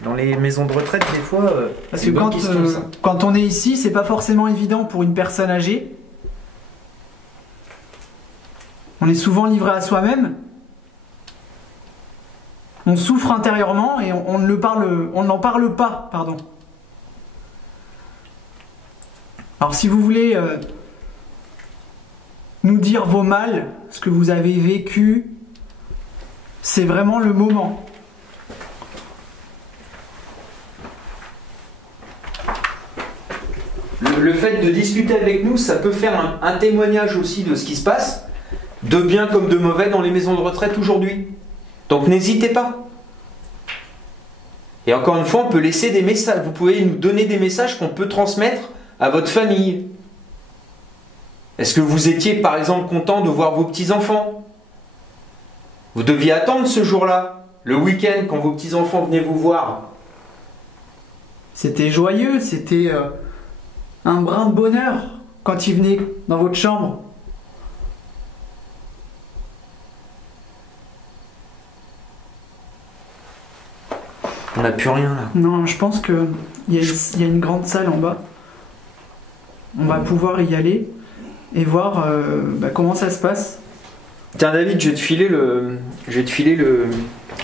dans les maisons de retraite, des fois, Parce c'est que une bonne question, ça. quand on est ici, c'est pas forcément évident pour une personne âgée. On est souvent livré à soi-même. On souffre intérieurement et on n'en parle pas, pardon. Alors si vous voulez nous dire vos mal, ce que vous avez vécu, c'est vraiment le moment. Le fait de discuter avec nous, ça peut faire un témoignage aussi de ce qui se passe, de bien comme de mauvais dans les maisons de retraite aujourd'hui. Donc n'hésitez pas. Et encore une fois, on peut laisser des messages. Vous pouvez nous donner des messages qu'on peut transmettre à votre famille. Est-ce que vous étiez par exemple content de voir vos petits-enfants? Vous deviez attendre ce jour-là, le week-end, quand vos petits-enfants venaient vous voir. C'était joyeux, c'était un brin de bonheur quand ils venaient dans votre chambre. On n'a plus rien là. Non, je pense qu'il y a une grande salle en bas. On va pouvoir y aller et voir comment ça se passe. Tiens David, je vais te filer le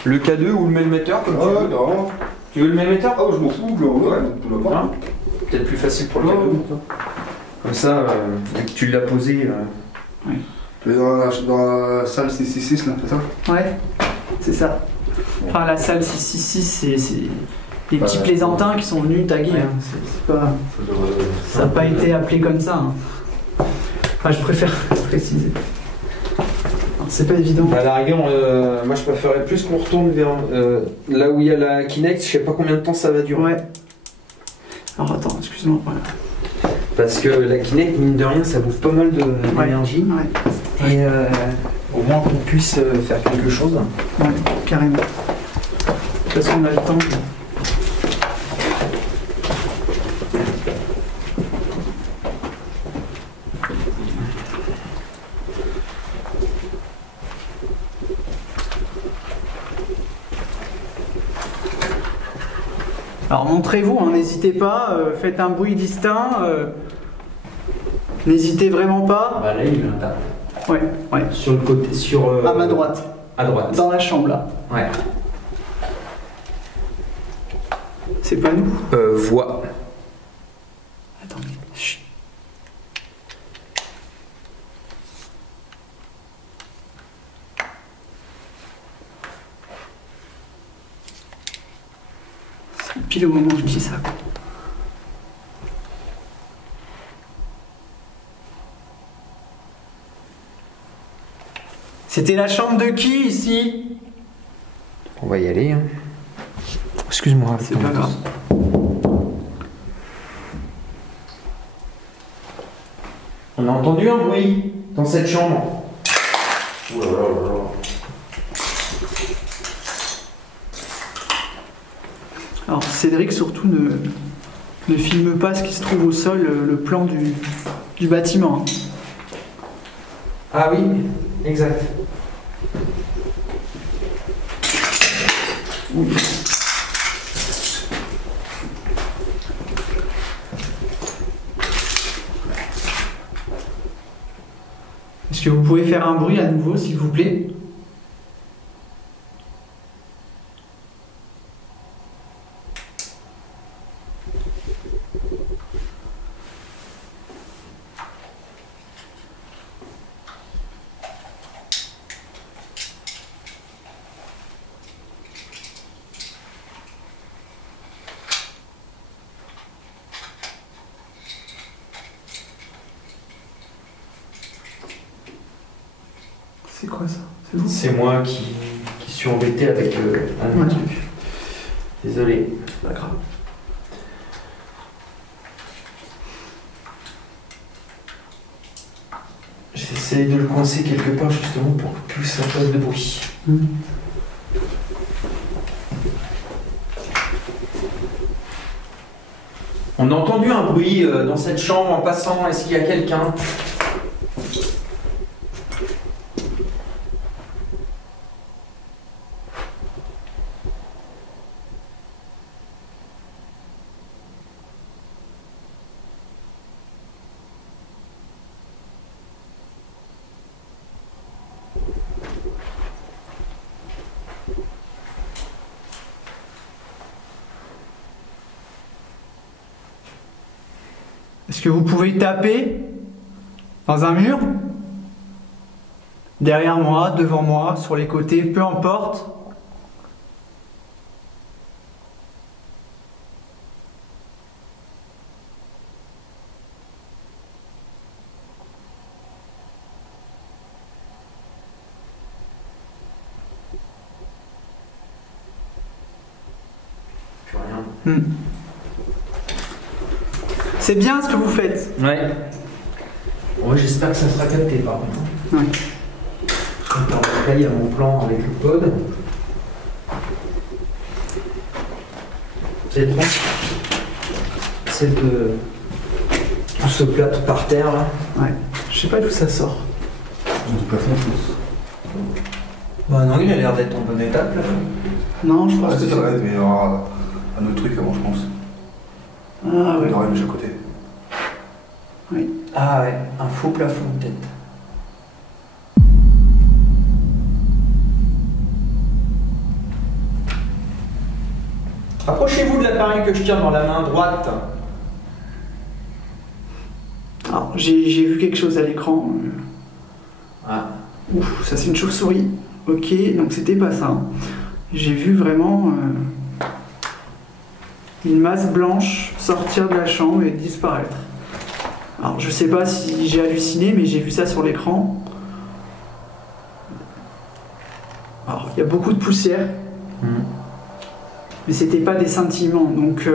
K2 ou le mailmetteur comme tu veux. Non. Tu veux le mailmetteur? Ah, je m'en fous, ouais. Hein? Peut-être plus facile pour le K2. Comme ça, vu que tu l'as posé. Ouais. Tu es dans la salle 666 là, c'est ça? Ouais, c'est ça. Enfin, la salle 666, c'est les petits plaisantins qui sont venus taguer. Ouais. Hein. Ça n'a pas été appelé comme ça. Hein. Enfin, je préfère préciser. C'est pas évident. À la rigueur, moi je préférerais plus qu'on retourne vers là où il y a la Kinect. Je sais pas combien de temps ça va durer. Ouais. Alors attends, excuse-moi. Voilà. Parce que la Kinect, mine de rien, ça bouffe pas mal d'énergie. Ouais. Et au moins qu'on puisse faire quelque chose. Ouais, carrément. De toute façon, on a le temps. Alors montrez-vous, hein, n'hésitez pas, faites un bruit distinct. N'hésitez vraiment pas. Bah là, il y en a. Ouais, ouais. Sur le côté, sur... À ma droite. À droite. Dans la chambre, là. Ouais. C'est pas nous. Voix. Attendez. Chut. C'est pile au moment où je dis ça. C'était la chambre de qui ici? On va y aller. Hein. Excuse-moi. C'est pas grave. On a entendu un bruit dans cette chambre. Oh là là là là. Alors Cédric surtout ne filme pas ce qui se trouve au sol, le plan du bâtiment. Ah oui, exact. Oui. Est-ce que vous pouvez faire un bruit à nouveau, s'il vous plaît? C'est quoi ça? C'est vous? C'est moi qui suis embêté avec un Ouais. truc. Désolé. Pas grave. J'essaie de le coincer quelque part justement pour que plus ça fasse de bruit. On a entendu un bruit dans cette chambre en passant. Est-ce qu'il y a quelqu'un? Est-ce que vous pouvez taper dans un mur? Derrière moi, devant moi, sur les côtés, peu importe. Plus rien. C'est bien ce que vous faites. Ouais. Bon, j'espère que ça sera capté par contre. Ouais. Attends, là, il y a mon plan avec le pod. C'est bon. C'est de tout ce plâtre par terre là. Ouais. Je sais pas d'où ça sort. Du plafond, je pense. Bah non, il a l'air d'être en bon état le plafond. Non, je pense Ah, que c'est c'est... vrai, mais il y aura un autre truc avant, je pense. Ah ouais. Il y aura une à côté. Oui. Ah ouais, un faux plafond peut-être. Approchez-vous de l'appareil que je tiens dans la main droite. Alors, j'ai vu quelque chose à l'écran. Ah. Ouf, ça c'est une chauve-souris. Ok, donc c'était pas ça. J'ai vu vraiment une masse blanche sortir de la chambre et disparaître. Alors je sais pas si j'ai halluciné, mais j'ai vu ça sur l'écran. Alors il y a beaucoup de poussière, mais c'était pas des scintillements, donc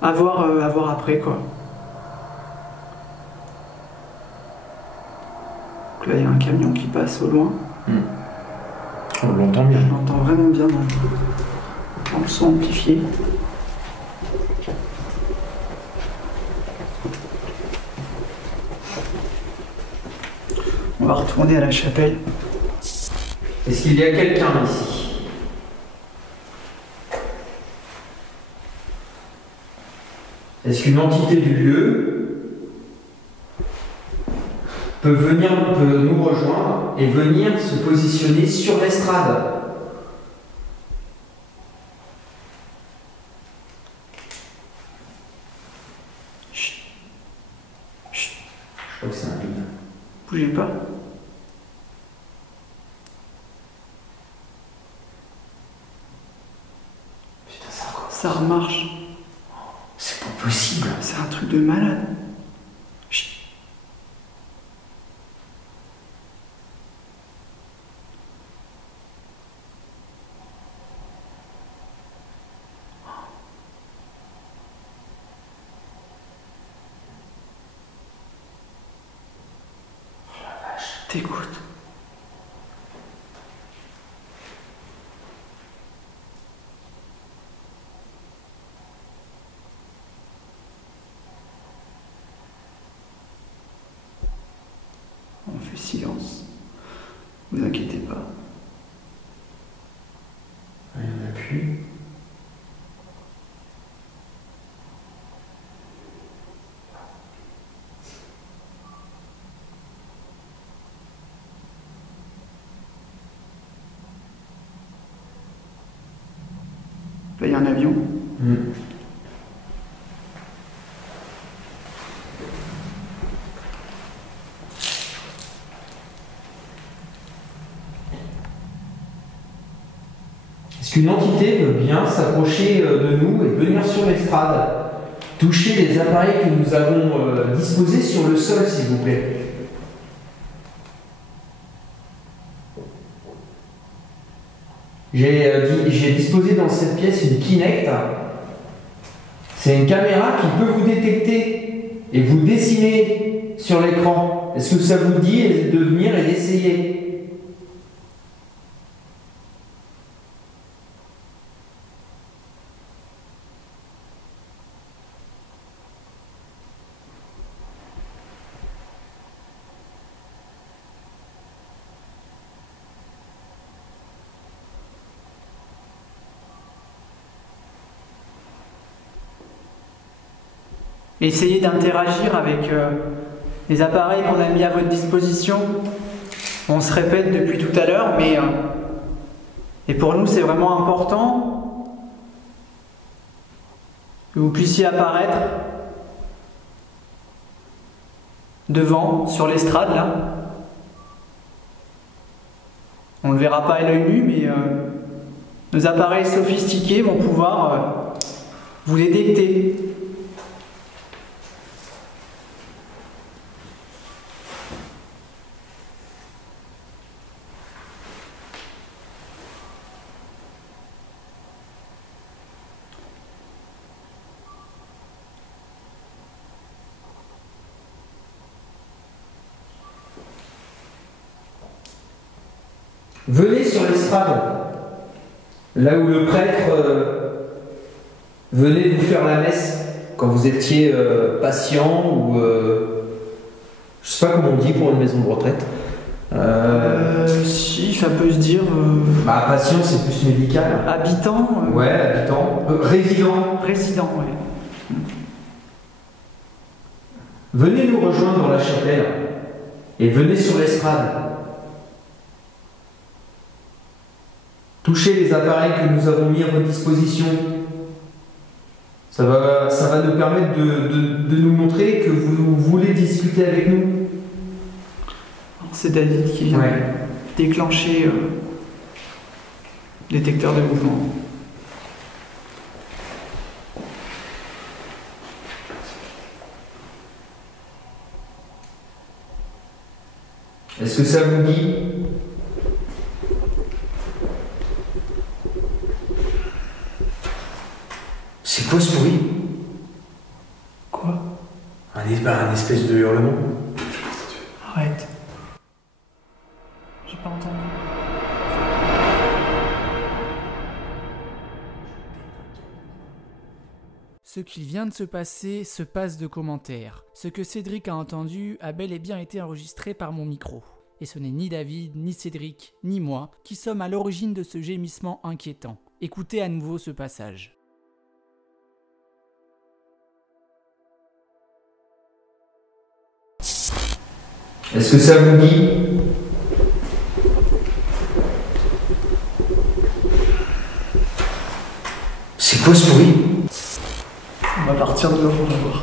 à voir après quoi. Donc là il y a un camion qui passe au loin. On l'entend bien. Je l'entends vraiment bien dans le son amplifié. On va retourner à la chapelle. Est-ce qu'il y a quelqu'un ici? Est-ce qu'une entité du lieu peut nous rejoindre et venir se positionner sur l'estrade. Chut. Chut. Je crois que c'est un vide. Bougez pas. Putain, ça recommence. Ça remarche. C'est pas possible. C'est un truc de malade. Chut. T'écoutes. On fait silence. Vous inquiétez pas. Il n'y en a plus. Là, il y a un avion. Est-ce qu'une entité veut bien s'approcher de nous et venir sur l'estrade, toucher les appareils que nous avons disposés sur le sol, s'il vous plaît? J'ai disposé dans cette pièce une Kinect. C'est une caméra qui peut vous détecter et vous dessiner sur l'écran. Est-ce que ça vous dit de venir et d'essayer? Essayez d'interagir avec les appareils qu'on a mis à votre disposition. On se répète depuis tout à l'heure, mais et pour nous c'est vraiment important que vous puissiez apparaître devant, sur l'estrade là. On ne le verra pas à l'œil nu, mais nos appareils sophistiqués vont pouvoir vous détecter. Venez sur l'estrade, là où le prêtre venait vous faire la messe quand vous étiez patient ou je sais pas comment on dit pour une maison de retraite. Si, ça peut se dire. Bah, patient, c'est plus médical. Habitant. Ouais, habitant. Résident. Résident, ouais. Venez nous rejoindre dans la chapelle et venez sur l'estrade. Touchez les appareils que nous avons mis à votre disposition. Ça va nous permettre de nous montrer que vous voulez discuter avec nous. C'est David qui vient déclencher le détecteur de mouvement. Est-ce que ça vous dit? C'est quoi ce bruit? Quoi? Un espèce de hurlement. Arrête. J'ai pas entendu. Ce qu'il vient de se passer se passe de commentaires. Ce que Cédric a entendu a bel et bien été enregistré par mon micro. Et ce n'est ni David, ni Cédric, ni moi qui sommes à l'origine de ce gémissement inquiétant. Écoutez à nouveau ce passage. Est-ce que ça vous dit? C'est quoi ce bruit? On va partir dehors, on va voir.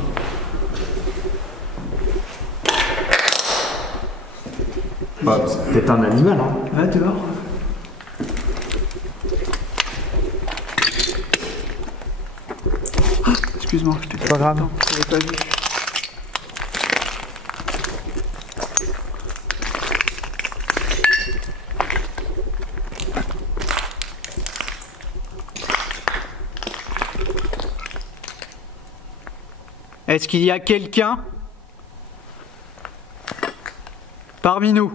Bah, C'est peut-être un animal, hein? Va dehors. Ah, excuse-moi, je t'ai Pas grave. Non, je l'avais pas vu. Est-ce qu'il y a quelqu'un parmi nous?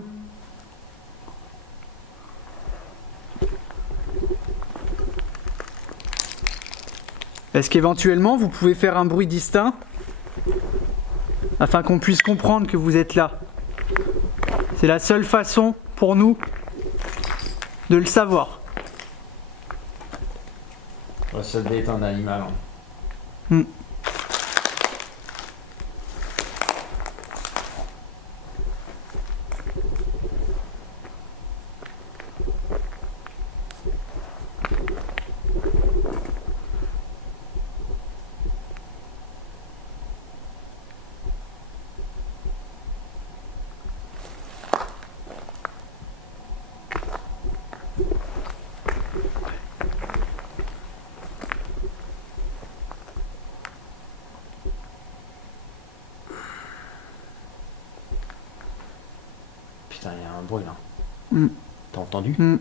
Est-ce qu'éventuellement vous pouvez faire un bruit distinct afin qu'on puisse comprendre que vous êtes là? C'est la seule façon pour nous de le savoir. Ça devait être un animal. Hmm. Putain, il y a un bruit là. Hmm. T'as entendu? Hmm.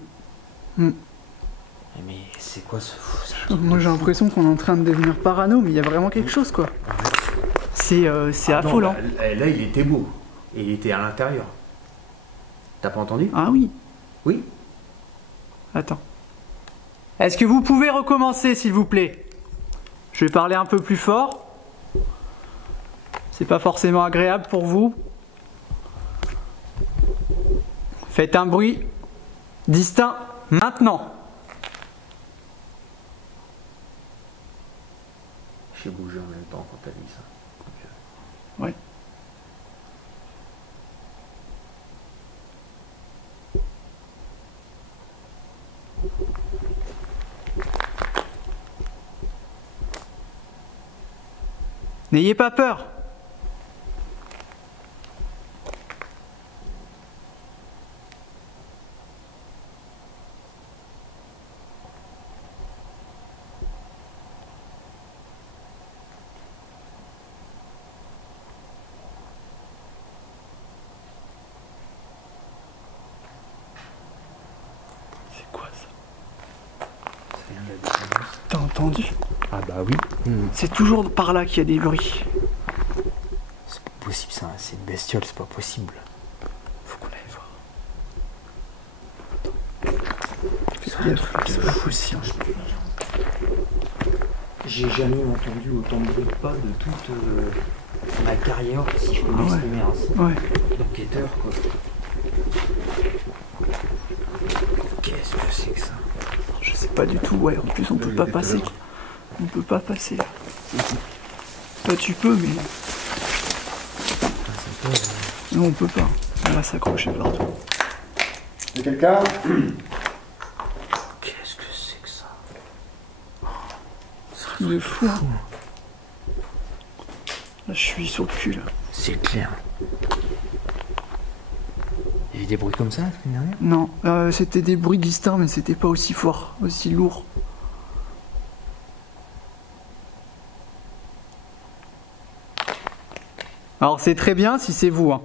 Hmm. Mais c'est quoi ce fou ça? Moi j'ai l'impression qu'on est en train de devenir parano, mais il y a vraiment quelque chose quoi. C'est affolant. Là, il était beau. Et il était à l'intérieur. T'as pas entendu? Ah oui. Oui. Attends. Est-ce que vous pouvez recommencer s'il vous plaît? Je vais parler un peu plus fort. C'est pas forcément agréable pour vous. Faites un bruit distinct maintenant. J'ai bougé en même temps quand t'as dit ça. Ouais. N'ayez pas peur. C'est quoi ça? T'as entendu? Ah bah oui. C'est toujours par là qu'il y a des bruits. C'est pas possible ça, c'est une bestiole, c'est pas possible. Faut qu'on aille voir. Fais gaffe, c'est pas possible. J'ai jamais entendu autant de bruit de pas de toute ma carrière, si je peux Ah ouais. m'exprimer ainsi. Ouais. D'enquêteur quoi. Qu'est-ce que c'est que ça? Je sais pas du tout, ouais, en plus on peut pas passer. On peut pas passer là. Toi tu peux, mais nous on peut pas. On va s'accrocher partout. Il y a quelqu'un? Qu'est-ce que c'est que ça? Truc de fou. Hein. Là je suis sur le cul là. C'est clair. Il y avait des bruits comme ça la semaine dernière? Non, c'était des bruits distincts, mais c'était pas aussi fort, aussi lourd. Alors c'est très bien si c'est vous. Hein.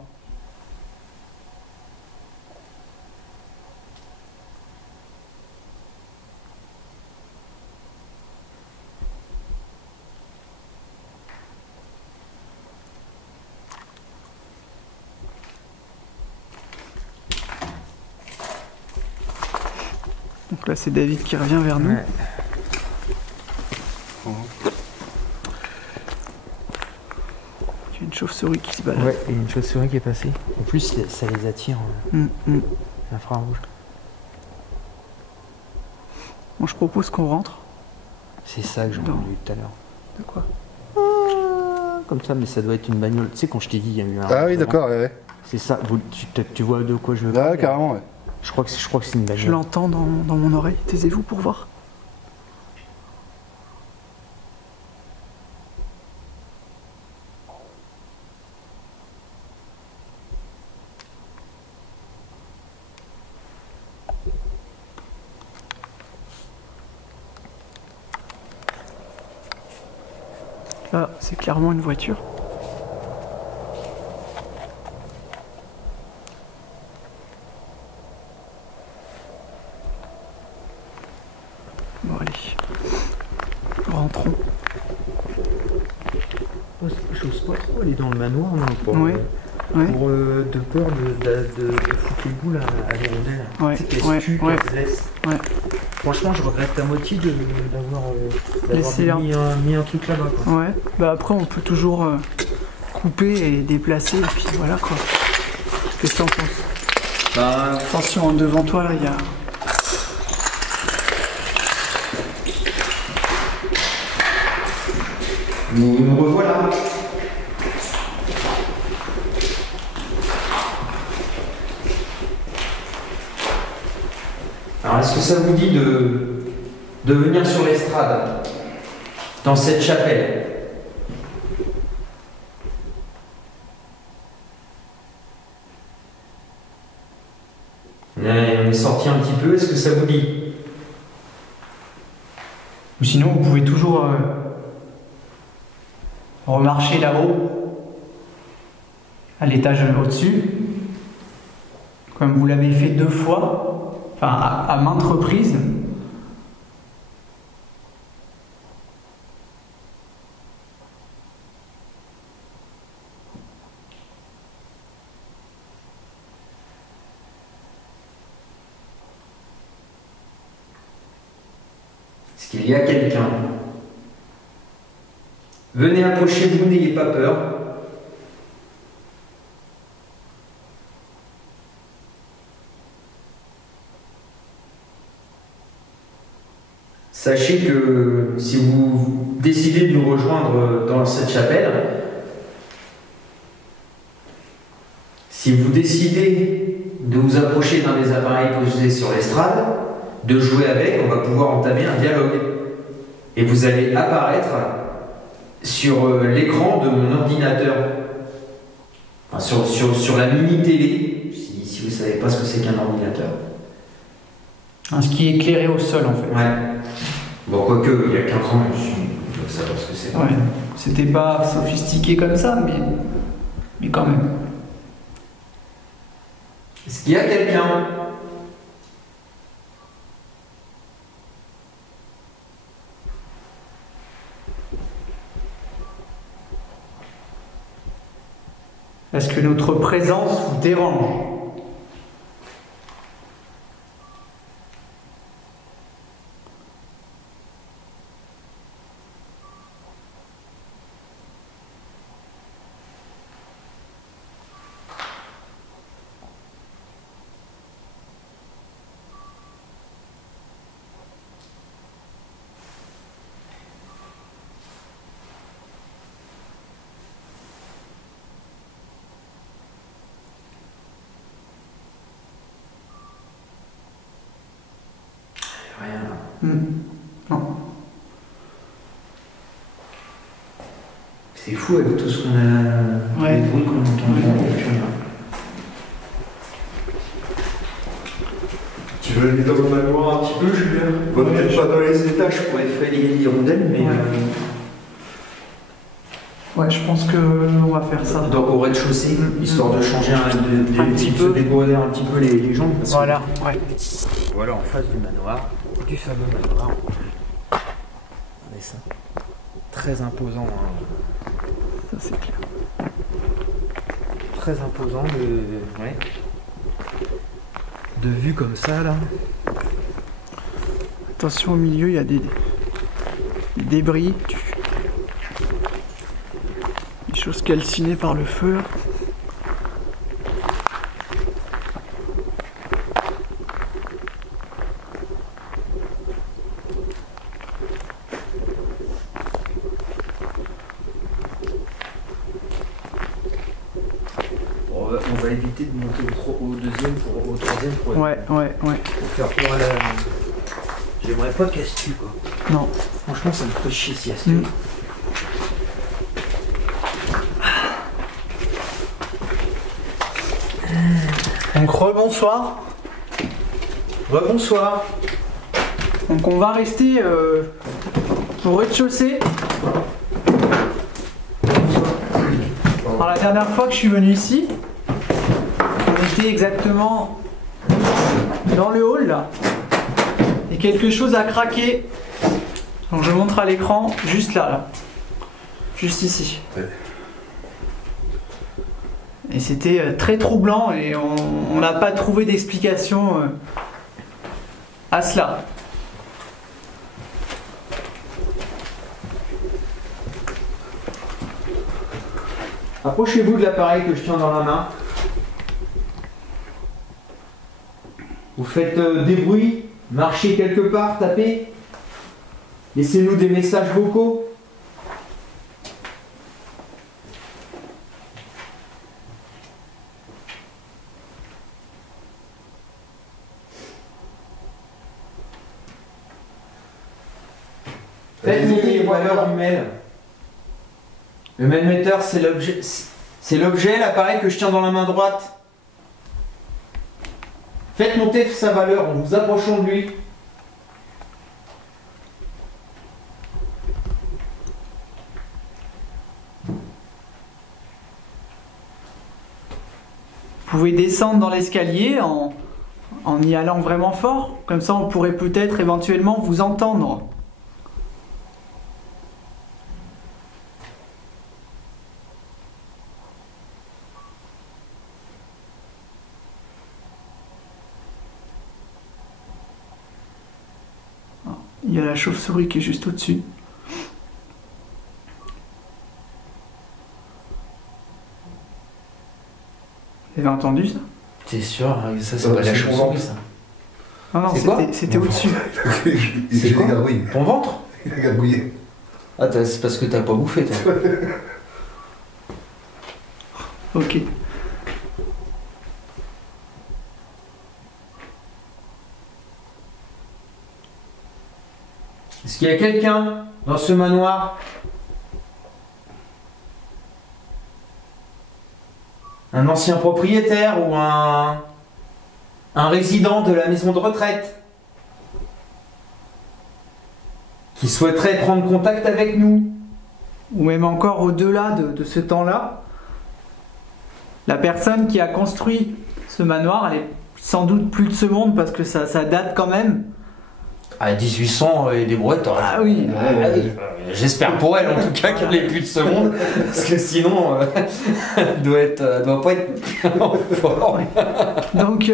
Donc là c'est David qui revient vers nous. Ouais. Il y a une chauve-souris qui se balade. Ouais, il y a une chauve-souris qui est passée. En plus, ça les attire, l'infrarouge. Bon, je propose qu'on rentre. C'est ça que j'ai Non. entendu tout à l'heure. De quoi? Comme ça, mais ça doit être une bagnole. Tu sais, quand je t'ai dit, il y a eu un. Ah oui, d'accord, ouais. C'est ça. Tu vois de quoi je veux Ouais, carrément, ouais. Je crois que c'est une bagnole. Je l'entends dans mon oreille. Taisez-vous pour voir. Là, c'est clairement une voiture. Bon, allez. Rentrons. J'ose pas trop aller dans le manoir, non, pour, Ouais. Ouais. de peur de foutre les boules à l'hirondelle. Ouais, Tu sais, qu'elle se ouais, tue, ouais. qu'elle se laisse. Ouais. Franchement, je regrette à moitié d'avoir Laissé mis un truc là-bas. Quoi. Ouais. Bah après, on peut toujours couper et déplacer, et puis voilà quoi. Qu'est-ce que t'en penses? Bah, Attention, devant toi, là, il y a... nous revoilà. Alors, est-ce que ça vous dit de venir sur l'estrade, dans cette chapelle? On est sorti un petit peu, est-ce que ça vous dit? Ou sinon, vous pouvez toujours remarcher là-haut, à l'étage au-dessus, comme vous l'avez fait 2 fois, enfin à maintes reprises. Est-ce qu'il y a quelqu'un? Venez, approchez-vous, n'ayez pas peur. Sachez que si vous décidez de nous rejoindre dans cette chapelle, si vous décidez de vous approcher d'un des appareils posés sur l'estrade, de jouer avec, on va pouvoir entamer un dialogue. Et vous allez apparaître sur l'écran de mon ordinateur. Enfin, sur la mini-télé, si vous ne savez pas ce que c'est qu'un ordinateur. Ce qui est éclairé au sol en fait. Ouais. Bon, quoique, il y a 15 ans, ils doivent savoir ce que c'est. Ouais. C'était pas sophistiqué comme ça, mais quand même. Est-ce qu'il y a quelqu'un? Est-ce que notre présence vous dérange? Rien. Non. C'est fou avec tout ce qu'on a. Ouais. Les bruits qu'on entend. Ouais. Et puis rien. Tu veux aller dans le manoir un petit peu, Julien? Bon, peut-être pas dans les étages. Je pourrais faire les hirondelles, mais. Ouais. Ouais, je pense qu'on va faire ça. Donc au rez-de-chaussée, histoire de changer un petit peu, déborder un petit peu les jambes. Parce Voilà, ouais. que, voilà, en face du manoir, du fameux manoir. Regardez ça. Très imposant. Hein. Ça c'est clair. Très imposant ouais. De vue comme ça là. Attention, au milieu, il y a des débris. Des choses calcinées par le feu. Là. On va va éviter de monter au deuxième au troisième pour Ouais. pour faire peur à la. J'aimerais pas qu'elle se tue quoi. Non. Franchement ça me ferait chier si elle se tue. Mm. Donc rebonsoir. Rebonsoir. Donc on va rester au rez-de-chaussée. Alors la dernière fois que je suis venu ici, on était exactement dans le hall là. Et quelque chose a craqué. Donc je montre à l'écran, juste là. Juste ici. Ouais. Et c'était très troublant et on n'a pas trouvé d'explication à cela. Approchez-vous de l'appareil que je tiens dans la main. Vous faites des bruits, marchez quelque part, tapez. Laissez-nous des messages vocaux. Faites monter les valeurs du mail. Le mailmeter, c'est l'objet, l'appareil que je tiens dans la main droite. Faites monter sa valeur en vous approchant de lui. Vous pouvez descendre dans l'escalier en y allant vraiment fort. Comme ça, on pourrait peut-être éventuellement vous entendre. Il y a la chauve-souris qui est juste au-dessus. Vous avez entendu ça? T'es sûr? Ça, c'est pas la chauve-souris, ça. Non, C'est quoi? c'était au-dessus. C'est quoi? gargouillé. Ton ventre? Il a gargouillé. Ah, c'est parce que t'as pas bouffé, toi. Ok. Est-ce qu'il y a quelqu'un dans ce manoir? Un ancien propriétaire ou un résident de la maison de retraite qui souhaiterait prendre contact avec nous? Ou même encore au-delà de ce temps-là, la personne qui a construit ce manoir, elle est sans doute plus de ce monde parce que ça date quand même. À 1800 et des brouettes, Ah oui. J'espère pour elle en tout cas qu'elle est plus de ce monde, parce que sinon, elle doit pas être fort. Donc,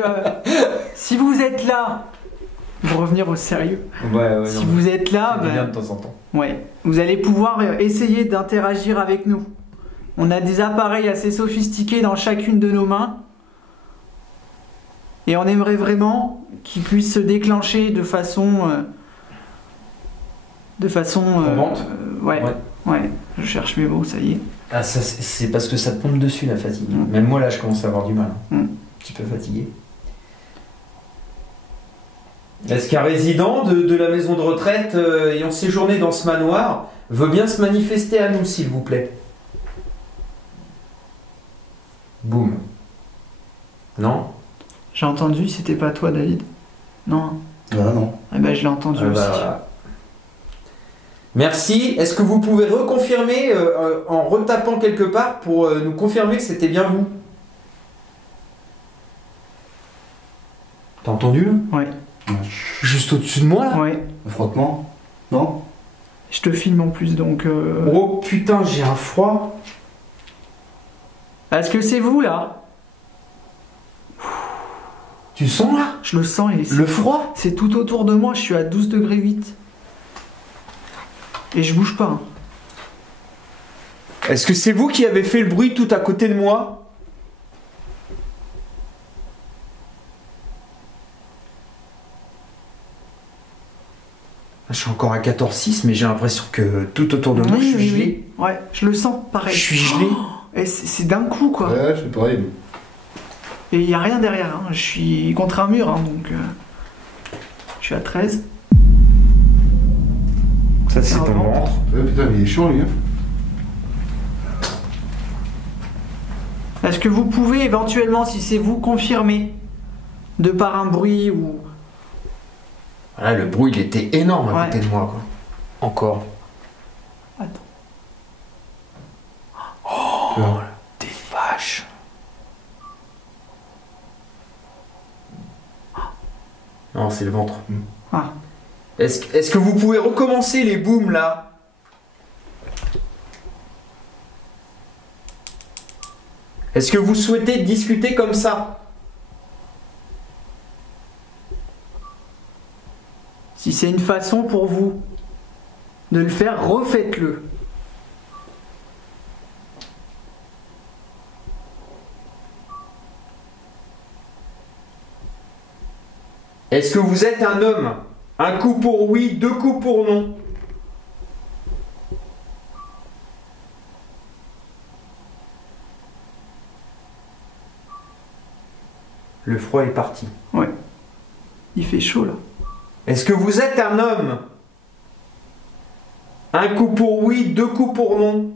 si vous êtes là, pour revenir au sérieux, si vous êtes là, de temps en temps. Ouais, vous allez pouvoir essayer d'interagir avec nous. On a des appareils assez sophistiqués dans chacune de nos mains. Et on aimerait vraiment qu'ils puissent se déclencher de façon... Probante. Ouais, je cherche mes mots, ça y est. Ah, ça, c'est parce que ça te tombe dessus la fatigue. Même moi là, je commence à avoir du mal. Un petit peu fatigué. Est-ce qu'un résident de la maison de retraite ayant séjourné dans ce manoir veut bien se manifester à nous, s'il vous plaît? Boum. Non? J'ai entendu, c'était pas toi, David? Non. Ah non. Eh ben, je l'ai entendu aussi. Voilà. Merci. Est-ce que vous pouvez reconfirmer en retapant quelque part pour nous confirmer que c'était bien vous? T'as entendu là? Ouais. Juste au-dessus de moi là? Ouais. Le frottement? Non? Je te filme en plus, donc... Oh putain, j'ai un froid. Est-ce que c'est vous, là? Tu sens là? Je le sens, et Le froid? c'est tout autour de moi, je suis à 12 degrés 8. Et je bouge pas. Est-ce que c'est vous qui avez fait le bruit tout à côté de moi? Je suis encore à 14,6, mais j'ai l'impression que tout autour de moi, je suis gelé. Ouais, je le sens, pareil. Je suis gelé. Et c'est d'un coup, quoi. Ouais, c'est pareil. Et il n'y a rien derrière, hein. Je suis contre un mur, hein, donc je suis à 13. Ça, c'est ton ventre. Putain, mais il est chiant, les gars. Est-ce que vous pouvez éventuellement, si c'est vous, confirmer de par un bruit ou... Voilà, le bruit, il était énorme à Ouais. côté de moi, quoi. Encore. Attends. Oh, des vaches. Non, c'est le ventre. Ah. Est-ce que vous pouvez recommencer les booms, là? Est-ce que vous souhaitez discuter comme ça? Si c'est une façon pour vous de le faire, refaites-le. Est-ce que vous êtes un homme? Un coup pour oui, 2 coups pour non. Le froid est parti. Ouais. Il fait chaud là. Est-ce que vous êtes un homme? Un coup pour oui, 2 coups pour non.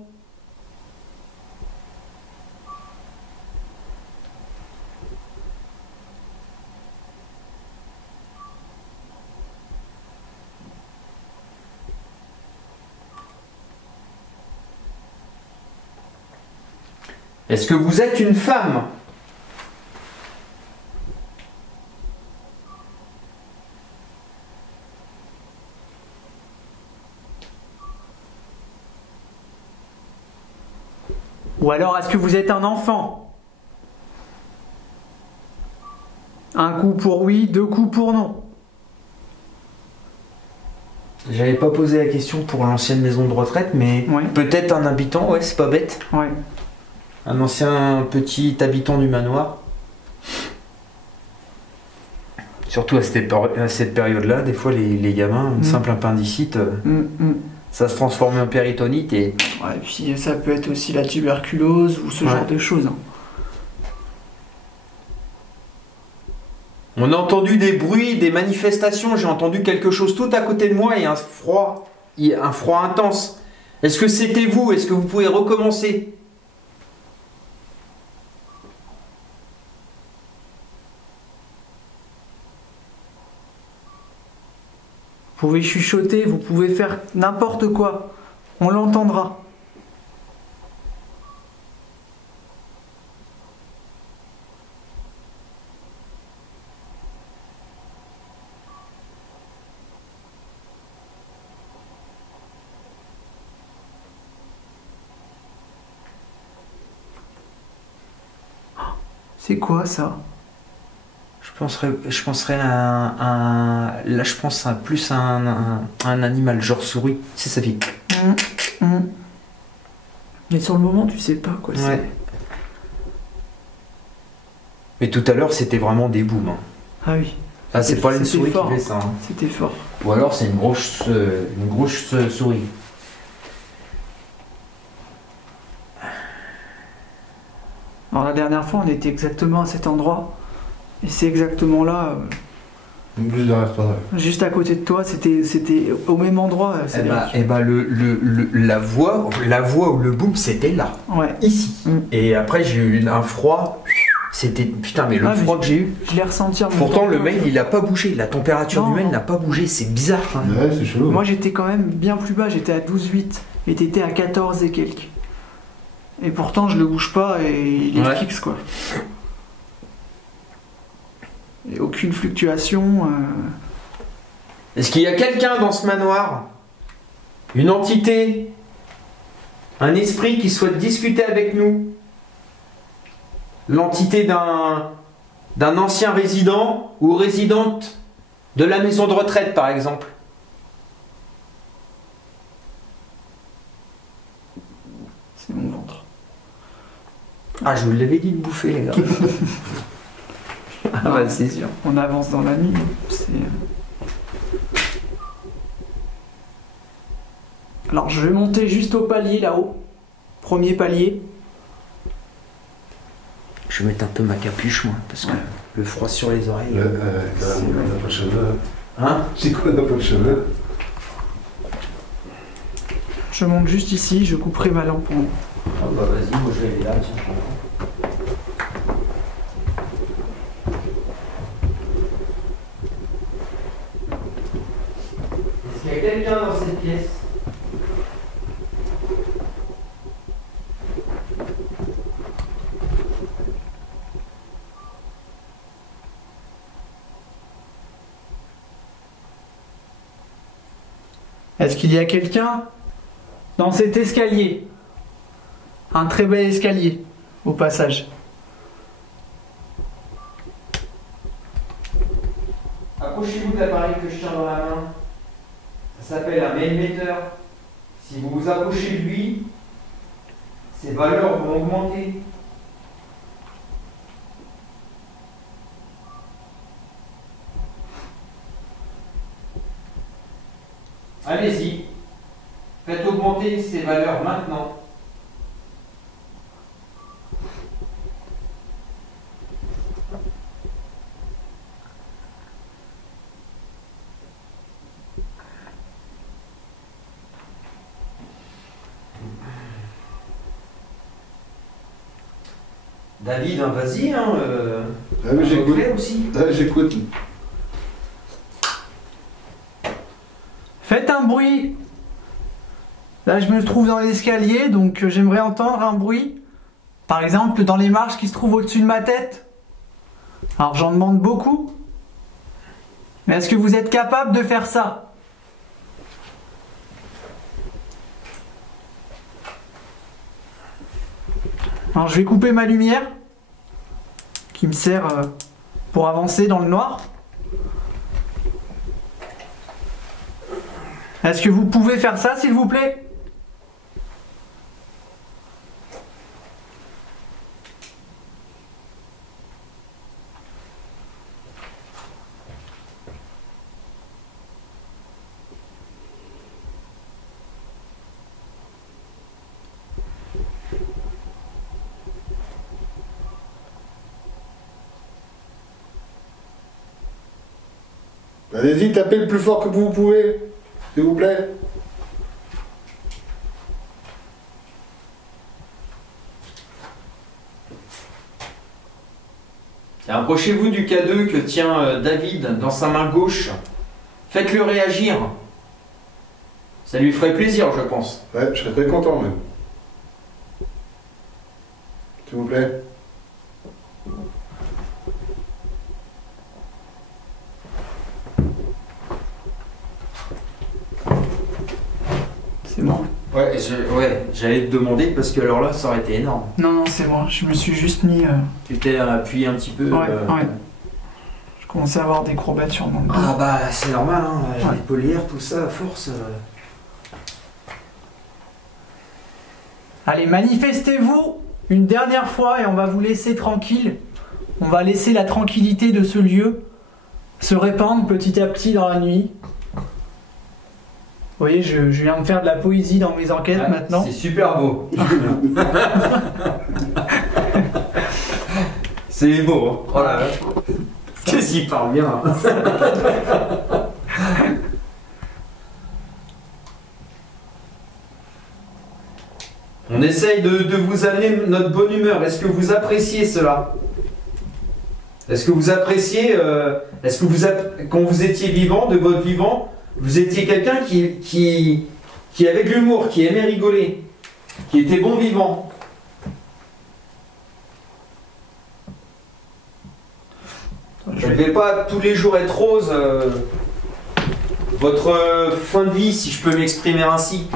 Est-ce que vous êtes une femme? Ou alors, est-ce que vous êtes un enfant? Un coup pour oui, 2 coups pour non. J'avais pas posé la question pour l'ancienne maison de retraite, mais Ouais. peut-être un habitant, ouais, c'est pas bête. Ouais. Un ancien petit habitant du manoir. Surtout à cette période-là, des fois les gamins, une simple appendicite, ça se transforme en péritonite et... Ouais, et puis ça peut être aussi la tuberculose ou ce genre de choses, hein. On a entendu des bruits, des manifestations, j'ai entendu quelque chose tout à côté de moi et un froid intense. Est-ce que c'était vous? Est-ce que vous pouvez recommencer? Vous pouvez chuchoter, vous pouvez faire n'importe quoi. On l'entendra. C'est quoi ça? Je penserais à un... Là, je pense plus à un animal, genre souris. Tu sais, ça fait... Mais sur le moment, tu sais pas quoi c'est. Ouais. Mais tout à l'heure, c'était vraiment des booms. Hein. Ah oui. Ah, c'est pas une C'était souris fort. qui fait ça. Hein. C'était fort. Ou alors, c'est une grosse souris. Alors la dernière fois, on était exactement à cet endroit. Et c'est exactement là, Juste derrière toi, ouais. juste à côté de toi, c'était au même endroit. Eh bah, la voix ou le boom, c'était là. Ouais. Ici. Et après, j'ai eu un froid. C'était... Putain, mais le froid que j'ai eu... Je l'ai ressenti à mon Pourtant, le temps. mail, il a pas bougé. La température Non, du mail non. n'a pas bougé. C'est bizarre. Hein. Ouais, c'est chelou. Moi, j'étais quand même bien plus bas, j'étais à 12,8. Et t'étais à 14 et quelques. Et pourtant, je le bouge pas et il est Ouais. fixe, quoi. Et aucune fluctuation. Est-ce qu'il y a quelqu'un dans ce manoir? Une entité? Un esprit qui souhaite discuter avec nous? L'entité d'un ancien résident ou résidente de la maison de retraite, par exemple? C'est mon ventre. Ah, je vous l'avais dit de bouffer, les gars. Ah bah, c'est sûr. On avance dans la nuit. Alors, je vais monter juste au palier là-haut. Premier palier. Je Je vais mettre un peu ma capuche, moi, parce que le froid sur les oreilles. On n'a pas de cheveux. Hein? C'est quoi, on n'a pas de cheveux? Je monte juste ici, je couperai ma lampe en... Ah bah vas-y, moi je vais aller là, tiens. Est-ce qu'il y a quelqu'un dans cette pièce? Est-ce qu'il y a quelqu'un dans cet escalier? Un très bel escalier, au passage. Approchez-vous de l'appareil que je tiens dans la main. Ça s'appelle un mailmeter. Si vous vous approchez de lui, ses valeurs vont augmenter. Allez-y, faites augmenter ces valeurs maintenant. David, hein, vas-y, hein, Ah oui, j'écoute. Claire aussi. Ah, j'écoute. Faites un bruit. Là, je me trouve dans l'escalier, donc j'aimerais entendre un bruit. Par exemple, dans les marches qui se trouvent au-dessus de ma tête. Alors, j'en demande beaucoup. Mais est-ce que vous êtes capable de faire ça? Alors, je vais couper ma lumière, qui me sert pour avancer dans le noir. Est-ce que vous pouvez faire ça, s'il vous plaît? Allez-y, tapez le plus fort que vous pouvez, s'il vous plaît. Et approchez-vous du K2 que tient David dans sa main gauche. Faites-le réagir. Ça lui ferait plaisir, je pense. Ouais, je serais très content même. S'il vous plaît. C'est moi. Ouais, j'allais te demander parce que alors là, ça aurait été énorme. Non, non, c'est moi. Je me suis juste mis... Tu t'es appuyé un petit peu. Ouais. Je commençais à avoir des courbatures dans le dos. Ah bah c'est normal, hein. Ouais. Les polières, tout ça, à force. Allez, manifestez-vous une dernière fois et on va vous laisser tranquille. On va laisser la tranquillité de ce lieu se répandre petit à petit dans la nuit. Vous voyez, je viens de faire de la poésie dans mes enquêtes Ouais, maintenant. C'est super beau. C'est beau. Hein. Oh là là. Qu'est-ce qu'il parle bien. Hein. On essaye de vous amener notre bonne humeur. Est-ce que vous appréciez cela? Est-ce que vous appréciez quand vous étiez vivant, de votre vivant, vous étiez quelqu'un qui avait de l'humour, qui aimait rigoler, qui était bon vivant? Je ne vais pas tous les jours être rose. Votre fin de vie, si je peux m'exprimer ainsi.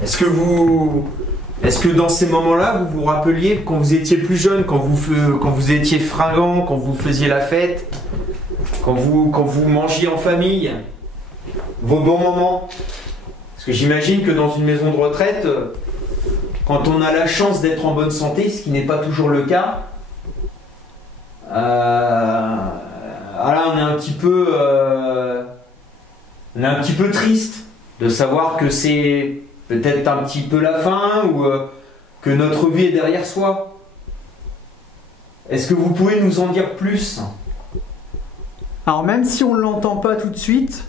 Est-ce que dans ces moments-là, vous vous rappeliez quand vous étiez plus jeune, quand vous étiez fringant, quand vous faisiez la fête, quand vous mangiez en famille, vos bons moments? Parce que j'imagine que dans une maison de retraite, quand on a la chance d'être en bonne santé, ce qui n'est pas toujours le cas, là on est un petit peu triste de savoir que c'est peut-être un petit peu la fin, ou que notre vie est derrière soi. Est-ce que vous pouvez nous en dire plus? Alors même si on ne l'entend pas tout de suite,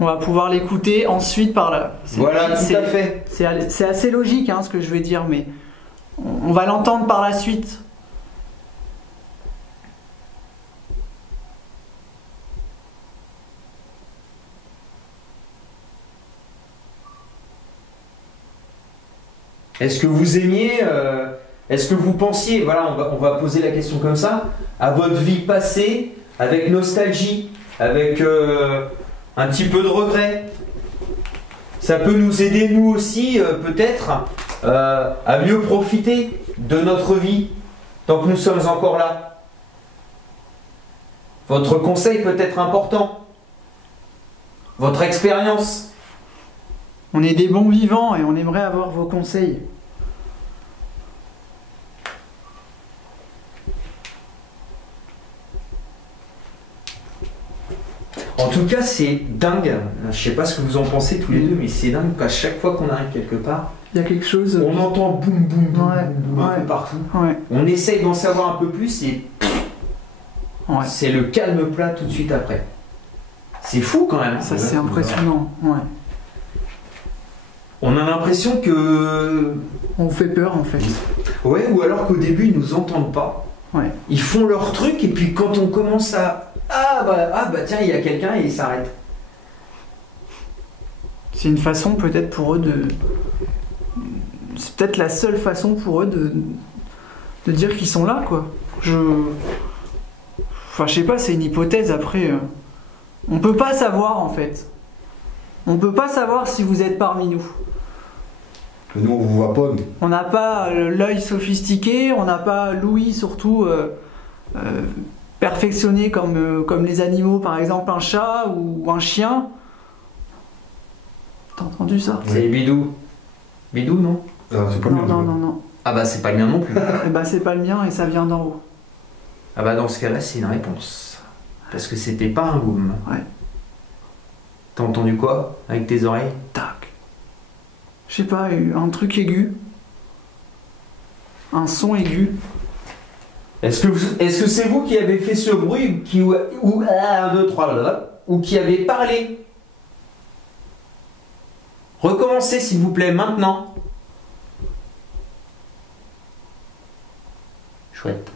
on va pouvoir l'écouter ensuite par là. Voilà, tout à fait. C'est assez logique hein, ce que je vais dire, mais on va l'entendre par la suite. Est-ce que vous aimiez, est-ce que vous pensiez, voilà, on va poser la question comme ça, à votre vie passée, avec nostalgie, avec un petit peu de regret? Ça peut nous aider, nous aussi, peut-être, à mieux profiter de notre vie, tant que nous sommes encore là. Votre conseil peut être important. Votre expérience. On est des bons vivants et on aimerait avoir vos conseils. En tout cas, c'est dingue. Je sais pas ce que vous en pensez tous les deux, mais c'est dingue qu'à chaque fois qu'on arrive quelque part, il y a quelque chose. On entend boum boum boum, Ouais, boum, boum, un peu ouais. partout. Ouais. On essaye d'en savoir un peu plus et Ouais. c'est le calme plat tout de suite après. C'est fou quand même. Ça c'est impressionnant. Ouais. On a l'impression que... On vous fait peur en fait. Ouais, ou alors qu'au début ils nous entendent pas. Ouais. Ils font leur truc et puis quand on commence à... Ah bah tiens, il y a quelqu'un et ils s'arrêtent. C'est une façon peut-être pour eux de... C'est peut-être la seule façon pour eux de dire qu'ils sont là quoi. Enfin je sais pas, c'est une hypothèse après. On peut pas savoir en fait. On peut pas savoir si vous êtes parmi nous. Mais nous, on vous voit pas, nous. On n'a pas l'œil sophistiqué, on n'a pas l'ouïe surtout perfectionné comme les animaux, par exemple un chat ou un chien. T'as entendu ça? C'est Bidou. Bidou, non? Ah, c'est pas Non, lui, non, nous. non, non. Ah bah c'est pas le mien non plus. Eh ben, c'est pas le mien et ça vient d'en haut. Ah bah dans ce cas-là, c'est une réponse. Parce que c'était pas un boom. Ouais. T'as entendu quoi avec tes oreilles? Tac. Je sais pas, un truc aigu. Un son aigu. Est-ce que c'est vous qui avez fait ce bruit ou 1, 2, 3, ou qui avez parlé? Recommencez s'il vous plaît maintenant. Chouette.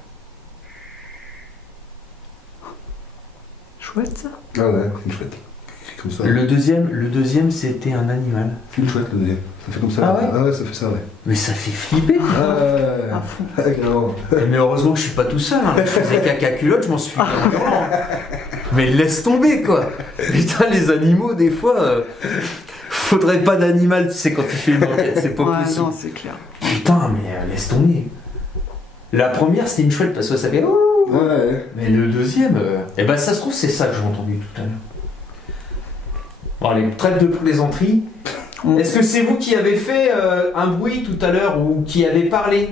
Chouette ça. Ah ouais, c'est une chouette. C'est comme ça. Le deuxième c'était un animal. C'est une chouette, le deuxième. Ça fait comme ça. Ah ouais? Ah ouais, ça fait ça, ouais. Mais ça fait flipper. Ah ouais. À fond. Ouais, carrément. Mais heureusement que je suis pas tout seul. Hein. Je faisais caca culotte, je m'en suis fait en hurlant. Mais laisse tomber quoi. Putain les animaux des fois. Faudrait pas d'animal, tu sais, quand tu fais une enquête, c'est pas Ouais, possible. non, c'est clair. Putain, mais laisse tomber. La première, c'était une chouette parce que ça fait ouh. Ouais. Mais le deuxième, eh ben ça se trouve, c'est ça que j'ai entendu tout à l'heure. Bon, allez, trêve de plaisanterie. Est-ce que c'est vous qui avez fait un bruit tout à l'heure ou qui avez parlé?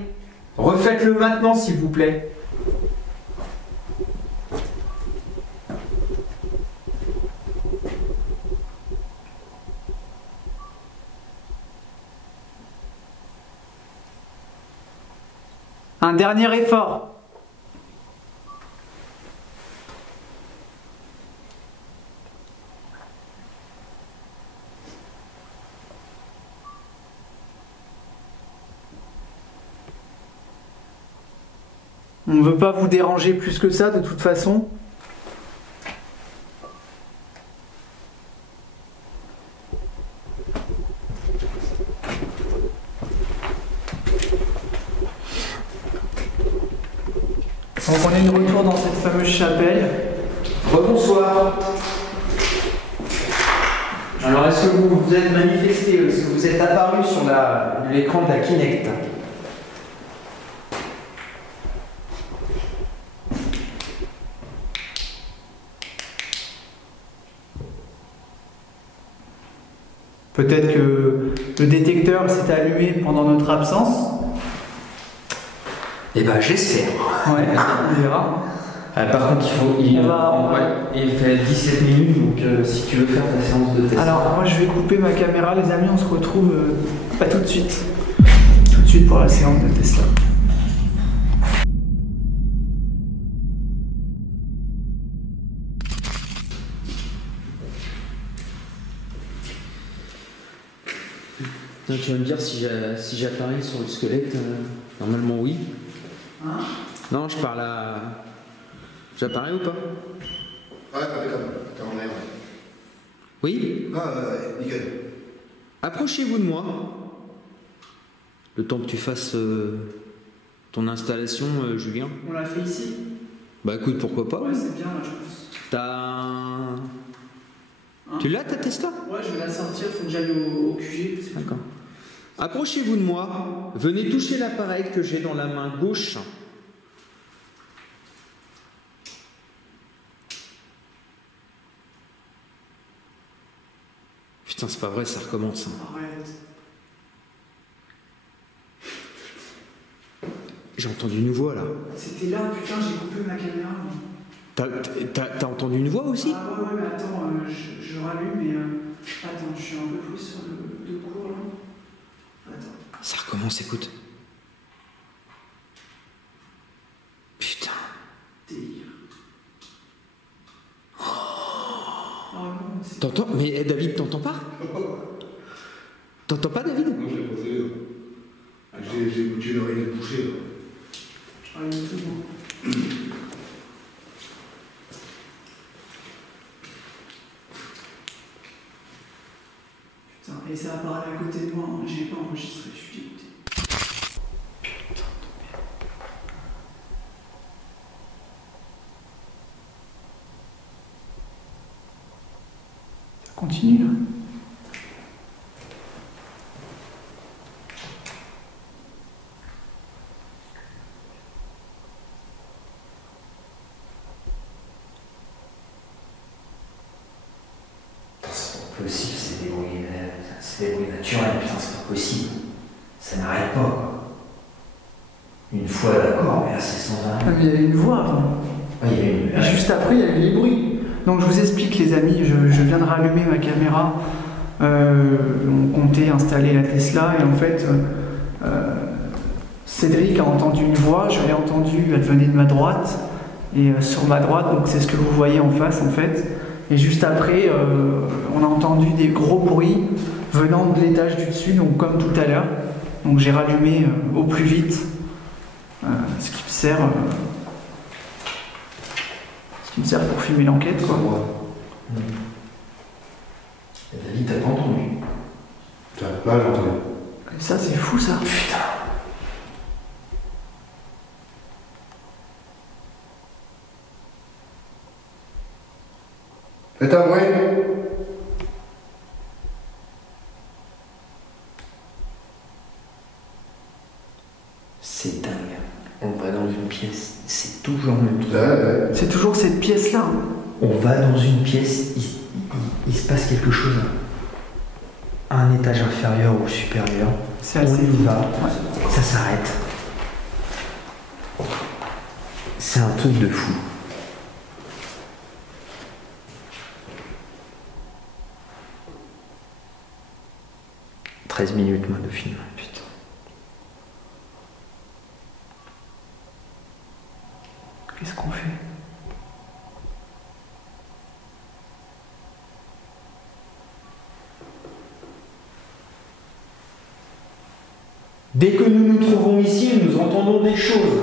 Refaites-le maintenant, s'il vous plaît. Un dernier effort. On ne veut pas vous déranger plus que ça de toute façon. Donc on est de retour dans cette fameuse chapelle. Rebonsoir. Alors, est-ce que vous vous êtes manifesté? Est-ce que vous êtes apparu sur l'écran de la Kinect? Peut-être que le détecteur s'est allumé pendant notre absence. Eh ben, j'espère. Ouais, on verra. Par contre, il fait 17 minutes, donc si tu veux faire ta séance de test. Alors, moi je vais couper ma caméra, les amis, on se retrouve pas tout de suite. suite pour la séance de Tesla. Donc, tu vas me dire si j'apparais sur le squelette. Normalement, oui. Hein? Non, je parle à. J'apparais ou pas? Ouais, impeccable. T'es en air. Oui? Ah, nickel. Approchez-vous de moi. Le temps que tu fasses ton installation, Julien. On l'a fait ici? Bah écoute, pourquoi pas? Ouais, c'est bien, là, je pense. T'as. Hein? Tu l'as ta Tesla? Ouais, je vais la sortir, faut que j'aille au QG. c'est tout. D'accord. Approchez-vous de moi. Venez toucher l'appareil que j'ai dans la main gauche. Putain, c'est pas vrai, ça recommence. Arrête. J'ai entendu une voix là. C'était là, putain, j'ai coupé ma caméra. T'as entendu une voix aussi? Ah ouais, mais attends, je rallume et... Attends, je suis un peu plus sur le deux cours là. Attends. Ça recommence, écoute. Putain. Délire. Oh non, c'est... T'entends? Mais David, t'entends pas? T'entends pas, David? Non, je l'ai posé. J'ai l'oreille bouchée. Là. Ah, il y a tout bon. Putain, et ça apparaît à côté de moi, hein. J'ai pas enregistré, je suis dégoûté. Putain de merde. Ça continue là. Possible, c'est des bruits naturels, putain, c'est pas possible. Ça n'arrête pas, quoi. Une fois, d'accord, mais là, c'est sans Ah, arrêt. mais il y avait une voix avant. Ouais, il y a eu Et juste après, il y avait les bruits. Donc je vous explique, les amis, je viens de rallumer ma caméra. On comptait installer la Tesla et en fait, Cédric a entendu une voix, je l'ai entendue, elle venait de ma droite. Et sur ma droite, donc c'est ce que vous voyez en face en fait. Et juste après, on a entendu des gros bruits venant de l'étage du dessus, donc comme tout à l'heure. Donc j'ai rallumé au plus vite, ce qui me sert pour filmer l'enquête, quoi. David, t'as pas entendu? T'as pas entendu. Et ça, c'est fou, ça. Putain. Et t'as vrai? C'est dingue. On va dans une pièce, c'est toujours le même truc. Ouais. C'est toujours cette pièce-là. Hein. On va dans une pièce, il se passe quelque chose. À un étage inférieur ou supérieur. C'est On assez y va, Ouais. ça s'arrête. C'est un truc de fou. « 13 minutes, moi, de film. Putain. Qu'est-ce qu'on fait? Dès que nous nous trouvons ici, nous entendons des choses.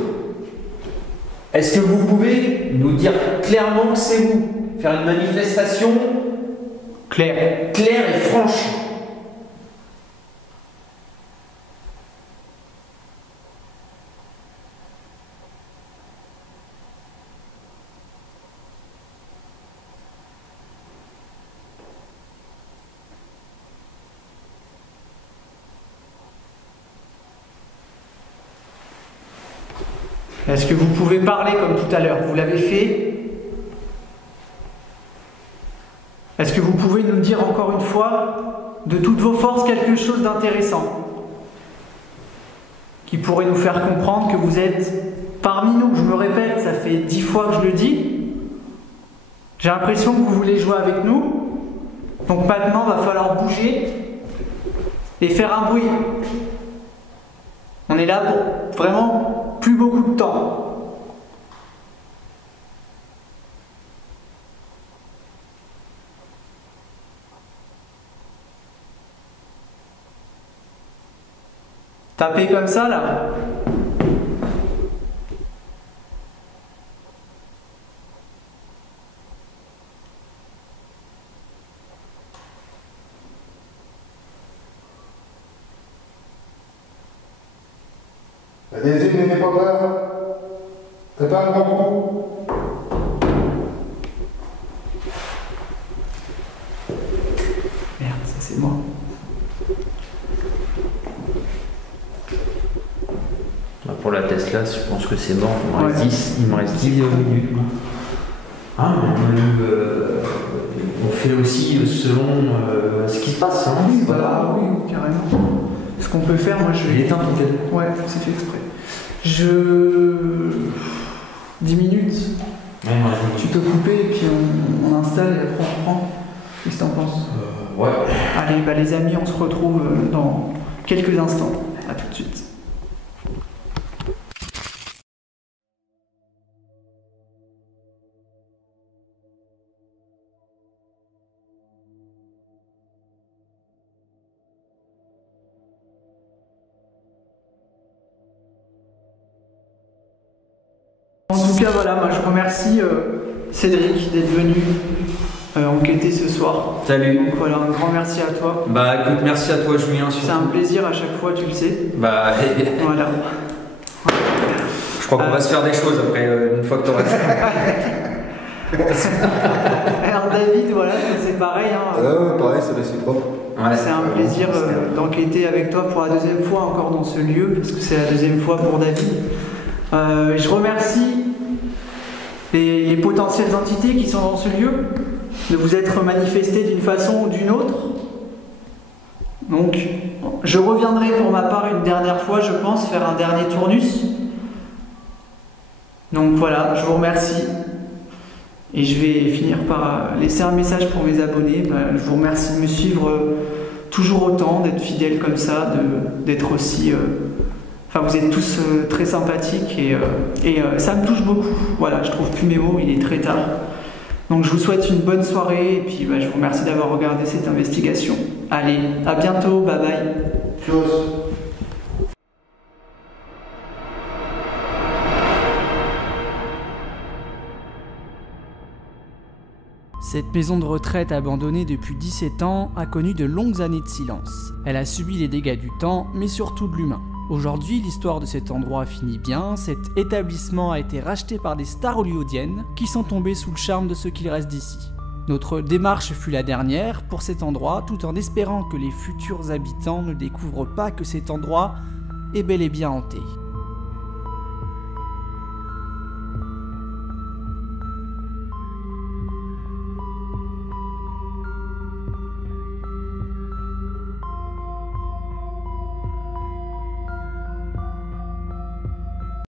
Est-ce que vous pouvez nous dire clairement que c'est vous? Faire une manifestation Claire. claire et franche. Est-ce que vous pouvez parler comme tout à l'heure? Vous l'avez fait? Est-ce que vous pouvez nous dire encore une fois, de toutes vos forces, quelque chose d'intéressant qui pourrait nous faire comprendre que vous êtes parmi nous? Je me répète, ça fait 10 fois que je le dis. J'ai l'impression que vous voulez jouer avec nous. Donc maintenant, il va falloir bouger et faire un bruit. On est là pour vraiment plus beaucoup de temps. Tapez comme ça là. Allez-y, n'ayez pas peur. Faites pas un grand coup. Merde, ça c'est moi. Pour la Tesla, je pense que c'est bon. Il me reste 10 minutes. Ah, on fait aussi selon ce qui se passe. Hein, oui, voilà, oui, carrément. Ce qu'on peut faire, moi je vais. Éteins ton téléphone. Ouais, c'est fait exprès. 10 minutes. Ouais, tu peux couper et puis on installe et après on reprend. Qu'est-ce que t'en penses? Ouais. Allez, bah les amis, on se retrouve dans quelques instants. À tout de suite. En tout cas, voilà, moi je remercie Cédric d'être venu enquêter ce soir. Salut. Donc voilà, un grand merci à toi. Bah écoute, merci à toi Julien. C'est un plaisir à chaque fois, tu le sais. Bah voilà. Je crois qu'on va se faire des choses après une fois que tu auras fait. Alors David, voilà, c'est pareil. Hein. Ouais, pareil, c'est réciproque. Ouais, c'est un plaisir d'enquêter avec toi pour la deuxième fois encore dans ce lieu, parce que c'est la deuxième fois pour David. Je remercie les potentielles entités qui sont dans ce lieu de vous être manifestées d'une façon ou d'une autre. Donc, je reviendrai pour ma part une dernière fois, je pense, faire un dernier tournus. Donc voilà, je vous remercie. Et je vais finir par laisser un message pour mes abonnés. Je vous remercie de me suivre toujours autant, d'être fidèles comme ça, d'être aussi... Enfin, vous êtes tous très sympathiques et ça me touche beaucoup. Voilà, je trouve plus mes mots, il est très tard. Donc je vous souhaite une bonne soirée et puis je vous remercie d'avoir regardé cette investigation. Allez, à bientôt, bye bye. Tchuss. Cette maison de retraite abandonnée depuis 17 ans a connu de longues années de silence. Elle a subi les dégâts du temps, mais surtout de l'humain. Aujourd'hui, l'histoire de cet endroit finit bien, cet établissement a été racheté par des stars hollywoodiennes qui sont tombées sous le charme de ce qu'il reste d'ici. Notre démarche fut la dernière pour cet endroit, tout en espérant que les futurs habitants ne découvrent pas que cet endroit est bel et bien hanté.